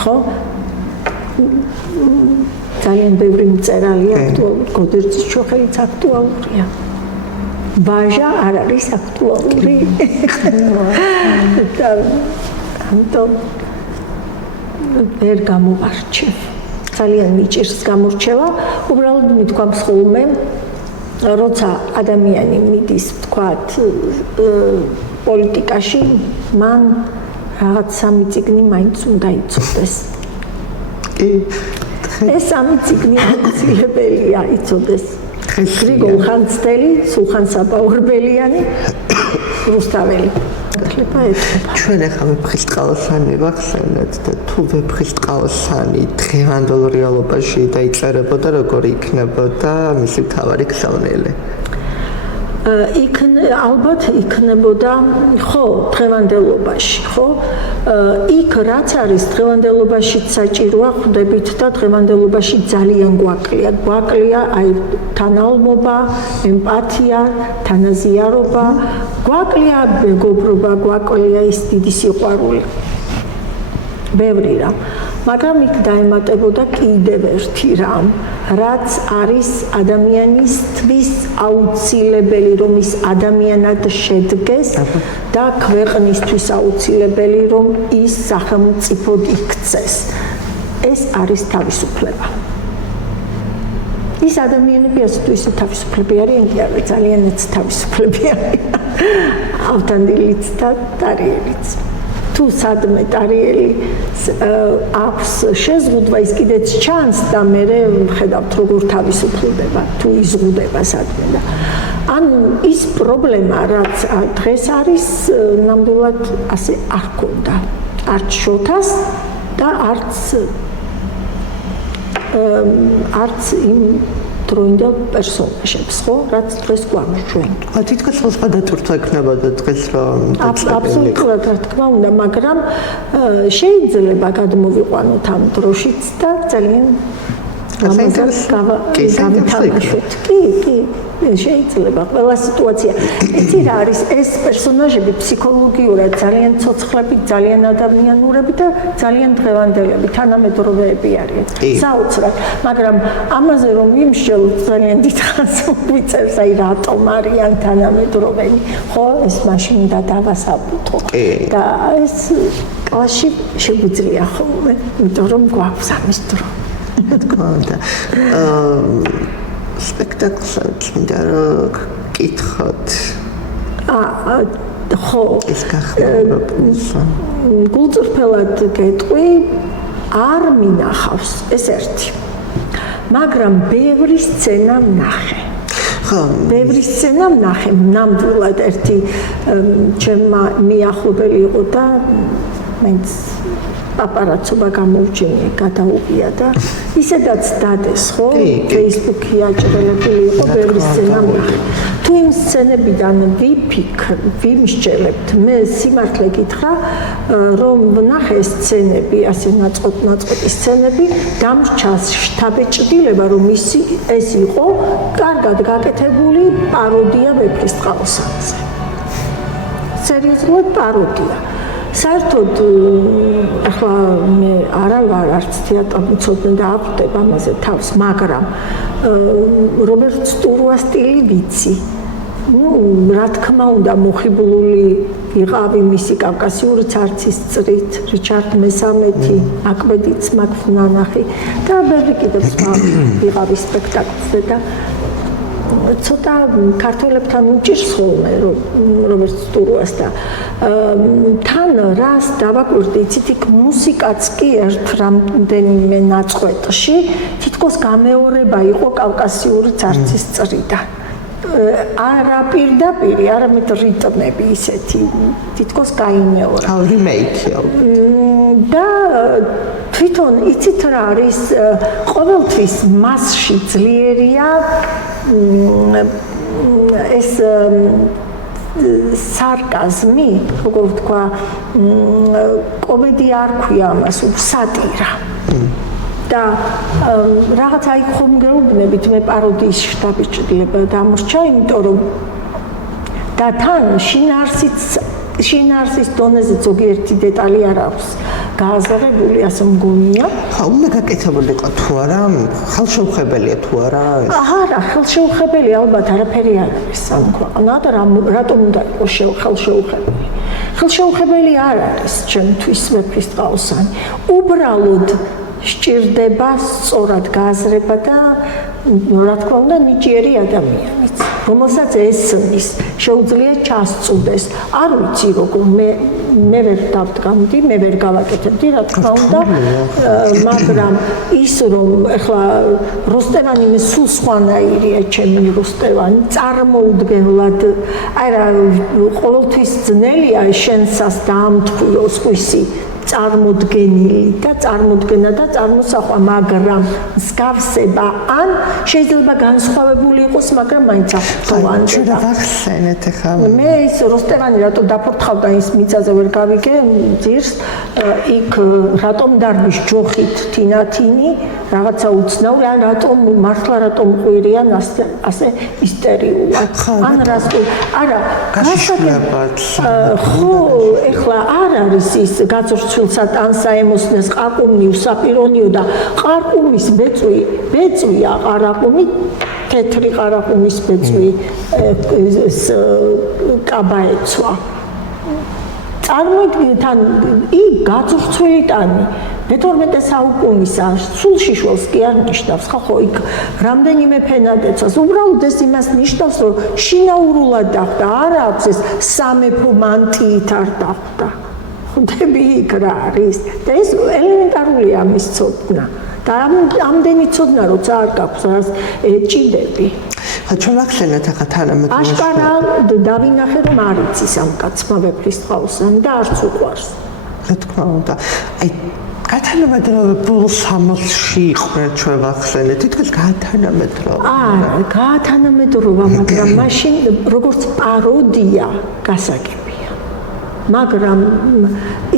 ხო? ძალიან ბევრი მწერალია აქტუალური, გოდერძის ჩოხელიც აქტუალურია. ბაჟა არ არის აქტუალური. ამიტომ ვერ გამოვარჩევ. ძალიან მიჭირს გამორჩევა. უბრალოდ მithქვამს ხოლმე, როცა ადამიანი მიდის, ვთქვათ, პოლიტიკაში, მან რაღაც სამი წიგნი მაინც უნდა იცოდეს. ეს სამი წიგნი აუცილებელია იცოდეს. გრიგოლ ხანძთელი, სულხან საბაურბელიანი, რუსთაველი. ჩვენ ახლა ვეფხისტყაოსანი ვახსენეთ და თუ ვეფხისტყაოსანი დღევანდელ რეალობაში დაიწერებოდა, როგორი იქნებოდა მისი მთავარი ქსოვნელი? ალბათ იქნებოდა, ხო, დღევანდელობაში, ხო? იქ რაც არის დღევანდელობაში საჭიროა, ხვდებით და დღევანდელობაში ძალიან გვაკლია. გვაკლია აი თანალმობა, ემპათია, თანაზიარობა, გვაკლია მეგობრობა, გვაკლია ის დიდი სიყვარული. ბევრი რამ. მაგრამ იქ დაემატებოდა კიდევ ერთი რამ, რაც არის ადამიანისთვის აუცილებელი, რომ ის ადამიანად შედგეს და ქვეყნისთვის აუცილებელი, რომ ის სახელმწიფოდ იქცეს. ეს არის თავისუფლება. ის ადამიანები ასეთ ისე თავისუფლები არიან, კი არა, ძალიანაც თავისუფლები არიან. ავთანდილიც და ტარიელიც. თუ სადმე ტარიელი აქვს შეზღუდვა, ის კიდეც ჩანს და მე ხედავთ როგორ თავისუფლდება, თუ იზღუდება სადმე და ანუ ის პრობლემა, რაც დღეს არის, ნამდვილად ასე არ ქონდა. არც შოთას და არც არც იმ დროინდელ პერსონაჟებს, ხო, რაც დღეს გვამარჯვენ. თითქოს სხვადასხვა ექნებოდა დღეს რომ აბსოლუტურად რა თქმა უნდა, მაგრამ შეიძლება გადმოვიყვანოთ ამ დროშიც და ძალიან გავითამაშოთ. კი, შეიძლება ყველა სიტუაცია. იცი რა არის ეს პერსონაჟები ფსიქოლოგიურად ძალიან ცოცხლები, ძალიან ადამიანურები და ძალიან დღევანდელები, თანამედროვეები არიან. საოცრად, მაგრამ ამაზე რომ ვიმსჯელ ძალიან დიდხანს ვიწერს, აი რატომ არიან თანამედროვენი, ხო, ეს მაშინ უნდა დავასაბუთო. და ეს კლასში შეგვიძლია ხოლმე, იმიტომ რომ გვაქვს ამის დრო. თქმა უნდა. სპექტაკლს მინდა რომ გკითხოთ. ხო. ეს გახმაურებულსა. გულწრფელად გეტყვი, არ მინახავს ეს ერთი. მაგრამ ბევრი სცენა ვნახე. ხო, ბევრი სცენა ვნახე, ნამდვილად ერთი ჩემმა მიახლოველი იყო და მეც პაპარაცობა გამოუჩენია, გადაუღია და ისედაც დადეს, ხო? Facebook-ი აჭრელებული იყო, ბევრი სცენა ვნახე. თუ იმ სცენებიდან ვიმსჯელებთ, მე სიმართლე გითხრა, რომ ვნახე სცენები, ასე ნაწყვეტი სცენები, დამრჩა შთაბეჭდილება, რომ ეს იყო კარგად გაკეთებული პაროდია ვეფხისტყაოსანზე. სერიოზულად პაროდია. საერთოდ ახლა მე არა ვარ არც თეატრმცოდნე და აღვწევ ამაზე თავს, მაგრამ რობერტ სტურუას სტილი ვიცი. რა თქმა უნდა, მოხიბლული ვიყავი მისი კავკასიური ცარცის წრით, რიჩარდ მესამეთი, აკმედიც მაქვს ნანახი და ბევრი კიდევ სხვა ვიყავი სპექტაკლზე და ცოტა ქართველებთან უჭირს ხოლმე რობერტ სტურუას და თან რას დავაკვირდი, იცით, იქ მუსიკაც კი ერთ რამდენიმე ნაწყვეტში თითქოს გამეორება იყო კავკასიური ცარცის წრიდან. არა პირდაპირ, არამედ რიტმები ისეთი თითქოს გაიმეორა. რიმეიქია. და თვითონ იცით რა არის, ყოველთვის მასში ძლიერია ეს სარკაზმი, როგორ ვთქვა, კომედია არ ქვია ამას, სატირა. და რაღაც აი ხომ გეუბნებით, მე პაროდიის შთაბეჭდილება დამრჩა, იმიტომ რომ და თან შინაარსის დონეზე ზოგიერთი დეტალი არ აქვს გააზრებული, ასე მგონია. ხო, უნდა გაკეთებულიყო თუ არა, ხელშეუხებელია თუ არა ეს? არა, ხელშეუხებელი ალბათ არაფერი არ არის ამ ქვეყანად, რატომ უნდა იყოს ხელშეუხებელი? ხელშეუხებელი არ არის ჩემთვის ვეფხისტყაოსანი. უბრალოდ სჭირდება სწორად გააზრება და რა თქმა უნდა ნიჭიერი ადამიანიც, რომელსაც ესმის, შეუძლია ჩასწუდეს. არ ვიცი როგორ მე ვერ დავდგამდი, მე ვერ გავაკეთებდი, რა თქმა უნდა, მაგრამ ის რომ ეხლა როსტევანი მე სულ სხვანაირია, ჩემი როსტევანი, წარმოუდგენლად, აი რა, ყოველთვის ძნელია შენსას დაამთხვიოს ხვისი წარმოდგენილი და წარმოდგენა და წარმოსახვა, მაგრამ მსგავსება ან შეიძლება განსხვავებული იყოს, მაგრამ მაინც ახსოვანდება. შეიძლება გახსენეთ ახლა. მე ის როსტევანი რატო დაფორთხავდა ის მიწაზე ვერ გავიგე ძირს, იქ რატომ დარბის ჯოხით თინათინი, რაღაცა უცნაური, ან რატომ მართლა რატომ ყვირიან ასე ისტერიულად. ან რას არა, გასაგებად. ხო, ეხლა არ არის ის გაწურცვილსა ტანსა ემოსნეს ყარყუმი უსაპირონიო და ყარყუმის ბეწვია ყარყუმი თეთრი ყარყუმის ბეწვი კაბაეცვა. წარმოიდგინეთ თან იქ გაწურცვილი ტანი მე-12 საუკუნისა სულ შიშველს კი არ ნიშნავს, ხო, იქ რამდენიმე ფენად ეცვას. უბრალოდ ეს იმას ნიშნავს, რომ შინაურულად დახვდა, არა აქვს ეს სამეფო მანტიით არ დახვდა. ხვდები იქ რა არის და ეს ელემენტარულია ამის ცოდნა და ამდენი ცოდნა როცა არ გაქვს რას ეჭიდები. ჩვენ ახსენეთ ახლა თანამედროვე აშკარა დავინახე რომ არ იცის ამ კაცმა ვეფხისტყაოსანი და არც უყვარს. რა თქმა უნდა, აი გათანამედროვე 60-ში იყვნენ ჩვენ ვახსენეთ, თითქოს გათანამედროვე. გათანამედროვე, მაგრამ მაშინ როგორც პაროდია გასაგებია. მაგრამ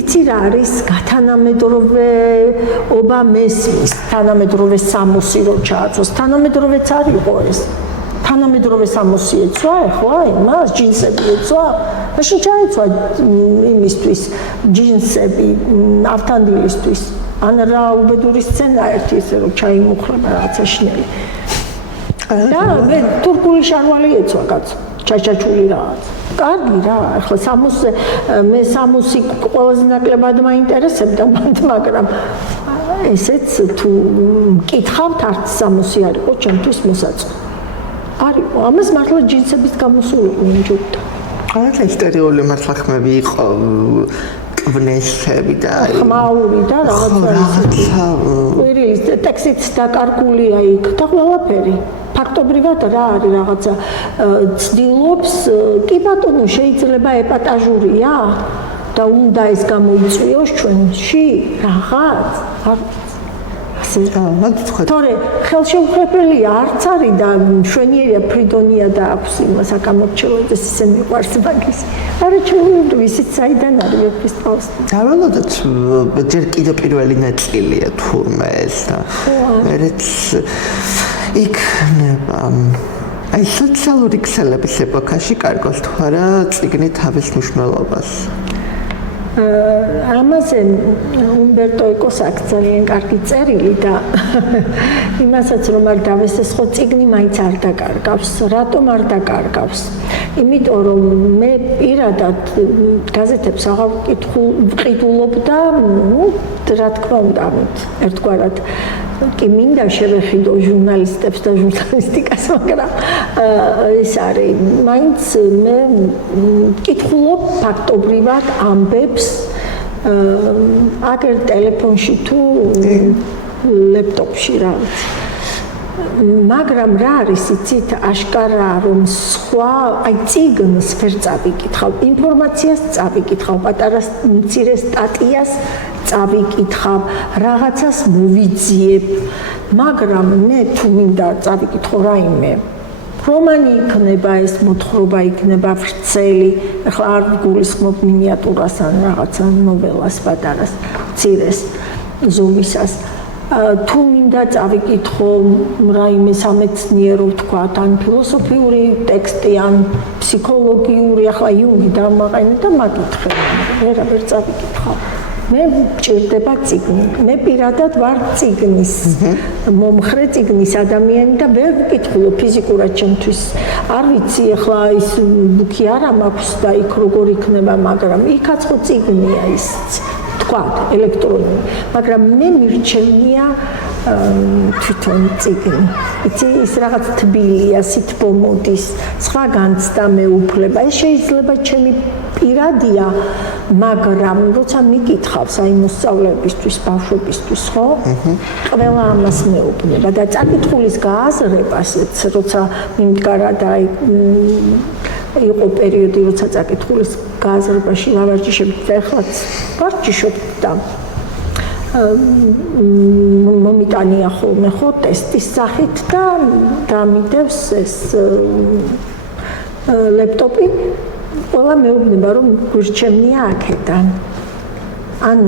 იცი რა არის გათანამედროვეობა მესმის, თანამედროვე სამოსი რო ჩააწვეს, თანამედროვეც არ იყო ეს. თანამედროვე სამოსი ეცვა, ხო, იმას ჯინსები ეცვა. მაშინ ჩაეცვა იმისთვის ჯინსები ავთანდილისთვის. ან რა უბედური სცენა ერთი ისე რომ ჩაიმუხრება რაღაცა შინელი. და მე თურქული შარვალი ეცვა კაცო, ჩაჩაჩული რაღაც. კარგი რა, ახლა სამოსზე მე სამოსი ყველაზე ნაკლებად მაინტერესებდა მანდ, მაგრამ ესეც თუ მკითხავთ არც სამოსი არ იყო ჩემთვის მოსაწყო. არისო, ამას მართლა ჯინსების გამოსული მინჯობდა. რა ისტორიული მართლა ხმები იყო კვნესები და ხმაური და რაღაცა ყვირილის ტექსტიც დაკარგულია იქ და ყველაფერი. ფაქტობრივად რა არის რაღაცა ცდილობს კი ბატონო შეიძლება ეპატაჟურია და უნდა ეს გამოიწვიოს ჩვენში რაღაც თორე ხელშეუხლებელია არც არის და მშვენიერია ფრიდონია და აქვს იმას აკამორჩელოდეს ისე მიყვარს მაგის არა ჩვენ ვიცით საიდან არის ვერაფრის თავს დავალოდოთ ჯერ კიდე პირველი ნაწილია თურმე ეს და მეც იქნება აი სოციალური ქსელების ეპოქაში კარგოს თუ არა წიგნი თავის მნიშვნელობას ამაზე უმბერტო ეკოს აქვს ძალიან კარგი წერილი და იმასაც რომ არ დავესეს ხო წიგნი მაინც არ დაკარგავს რატომ არ დაკარგავს იმიტომ რომ მე პირადად გაზეთებს აღარ ვყიდულობ და რა თქმა უნდა ერთგვარად კი მინდა შევეხიდო ჟურნალისტებს და ჟურნალისტიკას მაგრამ ეს არის მაინც მე ვკითხულობ ფაქტობრივად ამბებს აგერ ტელეფონში თუ ლეპტოპში რა მაგრამ რა არის იცით აშკარაა რომ სხვა აი წიგნს ვერ წავიკითხავ ინფორმაციას წავიკითხავ პატარა მცირე სტატიას წავიკითხავ რაღაცას მოვიძიებ მაგრამ მე თუ მინდა წავიკითხო რაიმე რომანი იქნება ეს მოთხრობა იქნება ვრცელი ახლა არ გულისხმობ მინიატურას ან რაღაცა ნოველას პატარას მცირეს ზომისას თუ მინდა წავიკითხო რაიმე სამეცნიერო ვთქვათ ან ფილოსოფიური ტექსტი ან ფსიქოლოგიური ახლა იუნგი დამაყენე და მაგითხე ვერ წავიკითხავ მე მჭირდება წიგნი მე პირადად ვარ წიგნის მომხრე წიგნის ადამიანი და ვერ ვკითხულობ ფიზიკურად ჩემთვის არ ვიცი ახლა ის ბუქი არა მაქვს და იქ როგორ იქნება მაგრამ იქაც ხო წიგნია ის თქვათ ელექტრონული მაგრამ მე მირჩენია თვითონ წიგნი იცი ის რაღაც თბილია სითბო მოდის სხვა განცდა მეუფლება ეს შეიძლება ჩემი პირადია მაგრამ როცა მიკითხავს აი მოსწავლეებისთვის ბავშვებისთვის ხო ყველა ამას მეუბნება და წაკითხulis გააზრებასაც როცა მიმდგარა და აი იყო პერიოდი როცა წაკითხulis გააზრებაში ვავარჯიშებთ და ეხლაც ვარჯიშობთ და მომიტანია ხოლმე ხო ტესტის სახით და დამიდევს ეს ლეპტოპი ყველა მეუბნება რომ გვირჩევნია აქედან ან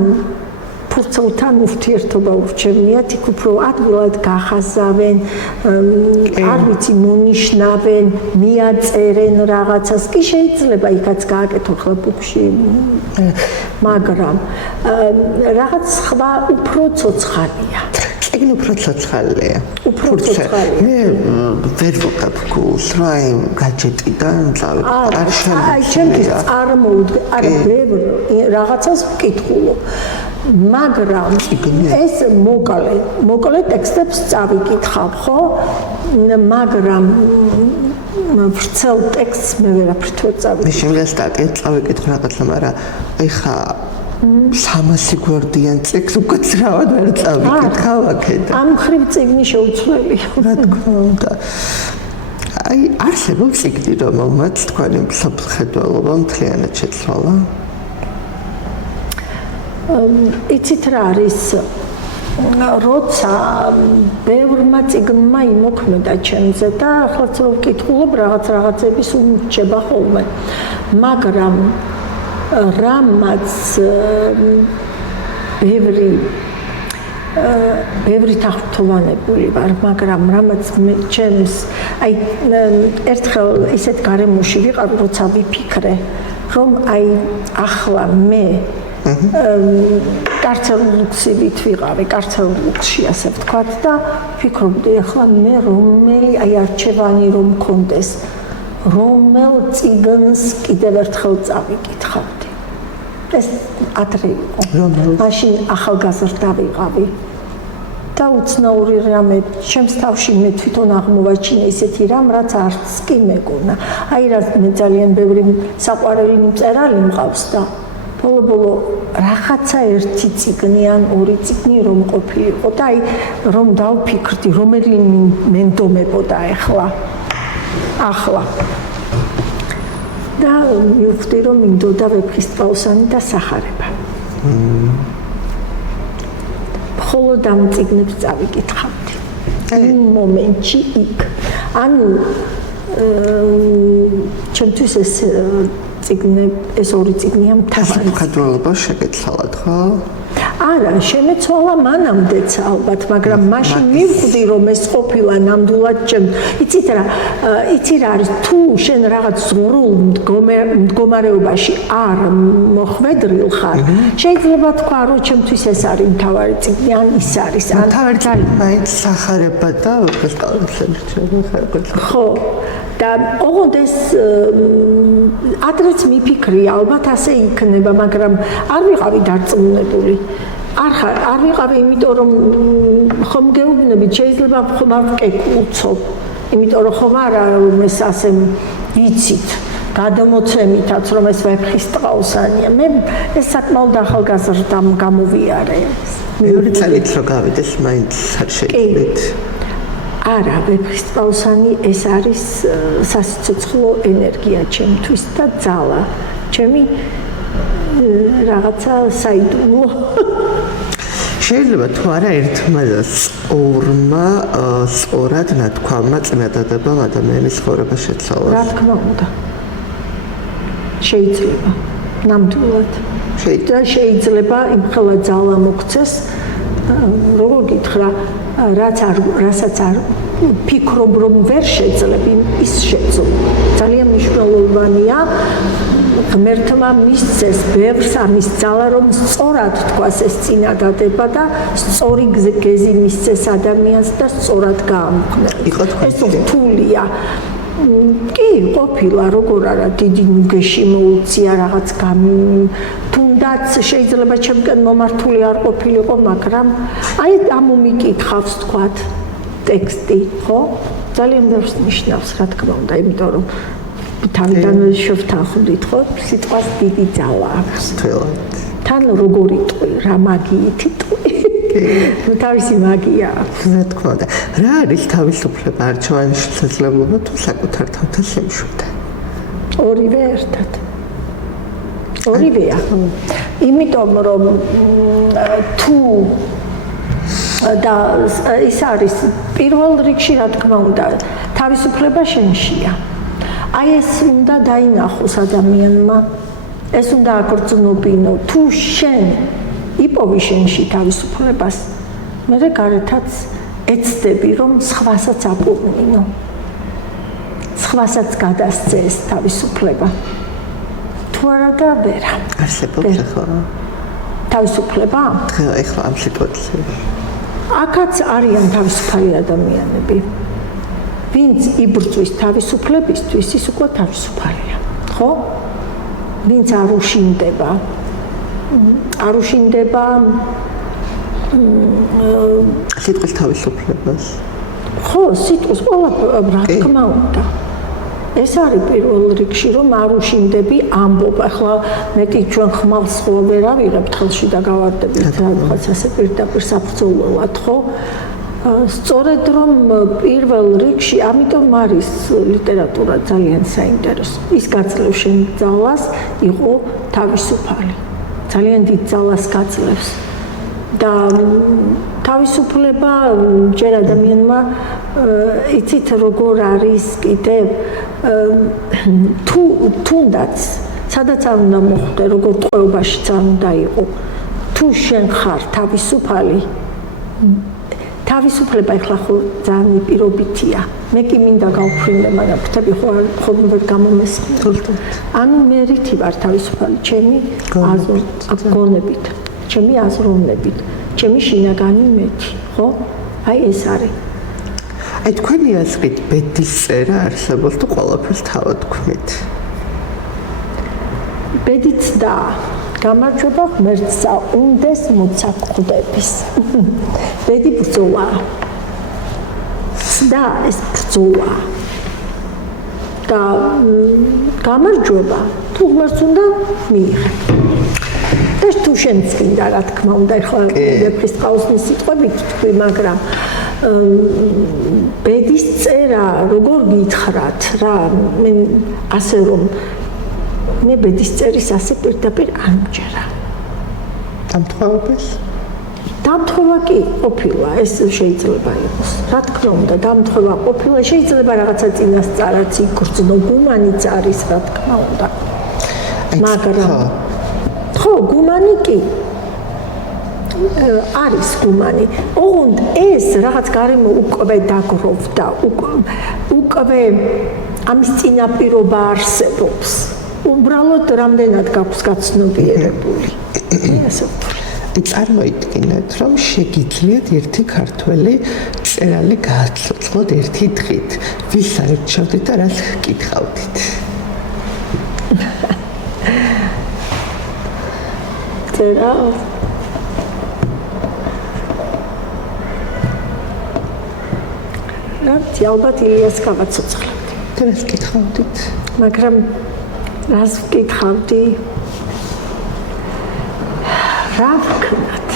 ფურცელთან ურთიერთობა ურჩევნიათ იქ უფრო ადვილად გახაზავენ არ ვიცი მონიშნავენ მიაწერენ რაღაცას კი შეიძლება იქაც გააკეთო ხლა ბუქში მაგრამ რაღაც სხვა უფრო ცოცხალია წიგნი უფრო ცოცხალია უფრო ცოცხალია მე ვერ ვუყავ გულს რა იმ გაჯეტიდან წავიდე არ შემიძლია წარმოვიდგე არა ბევრ რაღაცას ვკითხულობ მაგრამ ეს მოკლე ტექსტებს წავიკითხავ ხო მაგრამ ვრცელ ტექსტს მე ვერაფრით ვერ წავიკითხავ მე შემიძლია სტატიას წავიკითხო რაღაცა მაგრამ ეხა 300 გვერდიან ტექსტს უკაცრავად ვერ წავიკითხავ აქედან ამ ხრივ წიგნი შეუცვლელია რა თქმა უნდა აი არსებობს წიგნი რომელმაც თქვენი მსოფლმხედველობა მთლიანად შეცვალა იცით რა არის როცა ბევრმა წიგნმა იმოქმედა ჩემზე და ახლაც რო ვკითხულობ რაღაცების უმრჩება ხოლმე მაგრამ რამაც ბევრი თაღვთოვანებული ვარ მაგრამ რამაც ჩემს აი ერთხელ ისეთ გარემოში ვიყავ როცა ვიფიქრე რომ აი ახლა მე კარცერულ ლუქსივით ვიყავი, კარცერულ ლუქსში ასე ვთქვათ და ვფიქრობდი ახლა მე რომელი აი არჩევანი რომ მქონდეს, რომელ წიგნს კიდევ ერთხელ წავიკითხავდი. ეს ადრე იყო. მაშინ ახალგაზრდა ვიყავი. და უცნაური რამე ჩემს თავში მე თვითონ აღმოვაჩინე ისეთი რამ, რაც არც კი მეგონა. აი რა მე ძალიან ბევრი საყვარელი მწერალი მყავს და ბოლო რაღაცა ერთი წიგნი ან ორი წიგნი რომ ყოფილიყო და აი რომ დავფიქრდი რომელი მენდომებოდა ახლა და მივხვდი რომ მინდოდა ვეფხისტყაოსანი და სახარება მხოლოდ ამ წიგნებს წავიკითხავდი იმ მომენტში იქ ანუ ჩემთვის ეს ეს ორი წიგნია მთავარი. ხადროლობა შეგეცვალათ, ხო? არა, შემეცვალა მანამდეც ალბათ, მაგრამ მაშინ მივხვდი რომ ეს ყოფილა ნამდვილად ჩემ. იცით რა არის თუ შენ რაღაც ზღურულ მდგომარეობაში არ მოხვედრილ ხარ, შეიძლება თქვა რომ ჩემთვის ეს არის მთავარი წიგნი, ან ის არის, ან მთავარი წიგნი მაინც სახარება და ხო. და ოღონდ ეს ადრეც მიფიქრი ალბათ ასე იქნება, მაგრამ არ ვიყავი დარწმუნებული. არ ვიყავი, იმიტომ რომ ხომ გეუბნებით, შეიძლება ხომ არ ვკეკლუცო. იმიტომ რომ ხომ არა რომ ეს ასე ვიცით, გადამოცემითაც რომ ეს ვეფხისტყაოსანია. მე ეს საკმაოდ ახალგაზრდამ გამოვიარე. მეორე წელით რო გავიდეს, მაინც არ შეიძლება. არა, ვეფხისტყაოსანი ეს არის სასიცოცხლო ენერგია ჩემთვის და ძალა. ჩემი რაღაცა საიდუმლო. შეიძლება თუ არა ერთმა და ორმა სწორად ნათქვამმა წინადადებამ ადამიანის ცხოვრება შეცვალოს. რა თქმა უნდა. შეიძლება. ნამდვილად. შეიძლება იმხელა ძალა მოგცეს, როგორ გითხრა, რასაც არ ფიქრობ რომ ვერ შეძლებ, ის შეძლო. ძალიან მნიშვნელოვანია ღმერთმა მისცეს ბევრს ამის ძალა, რომ სწორად თქვას ეს წინადადება და სწორი გეზი მისცეს ადამიანს და სწორად გაამხნევს. ეს რთულია. კი, ყოფილა, როგორ არა, დიდი ნუგეში მოუწია რაღაც თუნდაც შეიძლება ჩემკენ მომართული არ ყოფილიყო, მაგრამ აი ამომიკითხავს თქვათ ტექსტი, ხო? ძალიან ბევრს ნიშნავს, რა თქმა უნდა, იმიტომ რომ თავიდანვე შევთანხმდით, ხო? სიტყვას დიდი ძალა აქვს. თან როგორი ტყვი, რა მაგიით ტყვი. ნუ თავისი მაგია აქვს. რა თქმა უნდა. რა არის თავისუფლება, არჩევანის შესაძლებლობა თუ საკუთარ თავთან შემშვიდე? ორივე ერთად. ორივეა. იმიტომ რომ თუ და ის არის პირველ რიგში რა თქმა უნდა თავისუფლება შენშია. აი ეს უნდა დაინახოს ადამიანმა. ეს უნდა აგრძნობინო. თუ შენ იპოვი შენში თავისუფლებას, მერე გარეთაც ეცდები რომ სხვასაც აპოვნინო. სხვასაც გადასცე ეს თავისუფლება. თუ არა და ვერა. არსებობს ხო? თავისუფლება? ეხლა ამ სიტუაციებში. აქაც არიან თავისუფალი ადამიანები. ვინც იბრძვის თავისუფლებისთვის, ის უკვე თავისუფალია. ხო? ვინც არ უშინდება. არ უშინდება სიტყვის თავისუფლებას. ხო, სიტყვის ყველა რა თქმა უნდა. ეს არის პირველ რიგში რომ არ უშინდები ამბობ. ახლა მეტი ჩვენ ხმალს ხო ვერ ავიღებთ ხელში და გავარდებით რაღაც ასე პირდაპირ საბრძოლველად, ხო? სწორედ რომ პირველ რიგში, ამიტომ არის ლიტერატურა ძალიან საინტერესო. ის გაძლევს შენ ძალას, იყო თავისუფალი. ძალიან დიდ ძალას გაძლევს. და თავისუფლება ჯერ ადამიანმა იცით როგორ არის კიდევ თუნდაც სადაც არ უნდა მოხვდე როგორ ტყვეობაშიც არ უნდა იყო თუ შენ ხარ თავისუფალი თავისუფლება ეხლა ხო ძალიან პირობითია მე კი მინდა გავფრინდე მაგრამ ფრთები ხომ ვერ გამომესხმე ანუ მე რითი ვარ თავისუფალი ჩემი გონებით ჩემი აზროვნებით, ჩემი შინაგანი მეტი, ხო? აი ეს არის. აი თქვენი აზრით ბედის წერა არსებობს თუ ყველაფერს თავად თქვით? ბედიც და გამარჯვება ღმერთსა უნდეს მოცაკვდების. ბედი ბრძოლაა. და ეს ბრძოლა. და გამარჯვება თუ ღმერთს უნდა მიიღე. და თუ შენც გინდა რა თქმა უნდა ეხლა მეფრის ყაოსნის სიტყვებით თქვი მაგრამ ბედის წერა როგორ გითხრათ რა მე ასე რომ მე ბედის წერის ასე პირდაპირ არ მჯერა დამთხოვებს დამთხოვა კი ყოფილა ეს შეიძლება იყოს რა თქმა უნდა დამთხოვა ყოფილა შეიძლება რაღაცა წინასწარაც იქრძნო გუმანიც არის რა თქმა უნდა მაგრამ ხო, გუმანი კი არის გუმანი. ოღონდ ეს რაღაც გარემო უკვე დაგროვდა, უკვე ამის წინაპირობა არსებობს. უბრალოდ რამდენად გაქვს გაცნობიერებული. ასე ვთქვი. წარმოიდგინეთ, რომ შეგიძლიათ ერთი ქართველი წერალი გააცოცხლოთ ერთი დღით. ვის არჩევდით და რას გკითხავდით? წერა რა ალბათ ილიას გავაცოცხლებდი. და რას გკითხავდით? მაგრამ რას ვკითხავდი? რა ვქნათ?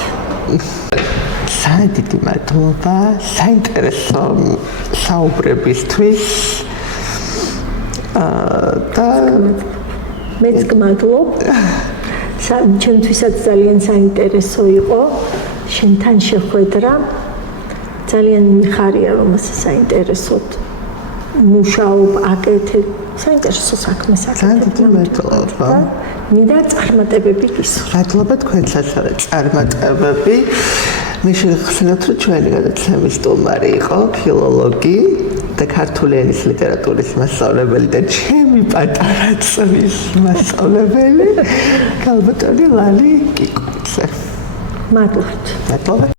საერთოდ მადლობა საინტერესო საუბრებისთვის და მეც გმადლობ ჩემთვისაც ძალიან საინტერესო იყო შენთან შეხვედრა ძალიან მიხარია რომ ასე საინტერესოდ მუშაობ აკეთებ საინტერესო საქმეს აკეთებ მადლობა მინდა წარმატებები გისურვო მადლობა თქვენსაც არის წარმატებები მე შეგახსენებთ რომ ჩვენი გადაცემის სტუმარი იყო ფილოლოგი და ქართული ენის ლიტერატურის მასწავლებელი და ჩემი პატარა წრის მასწავლებელი ქალბატონი ლალი კიკუცე მადლობთ მადლობა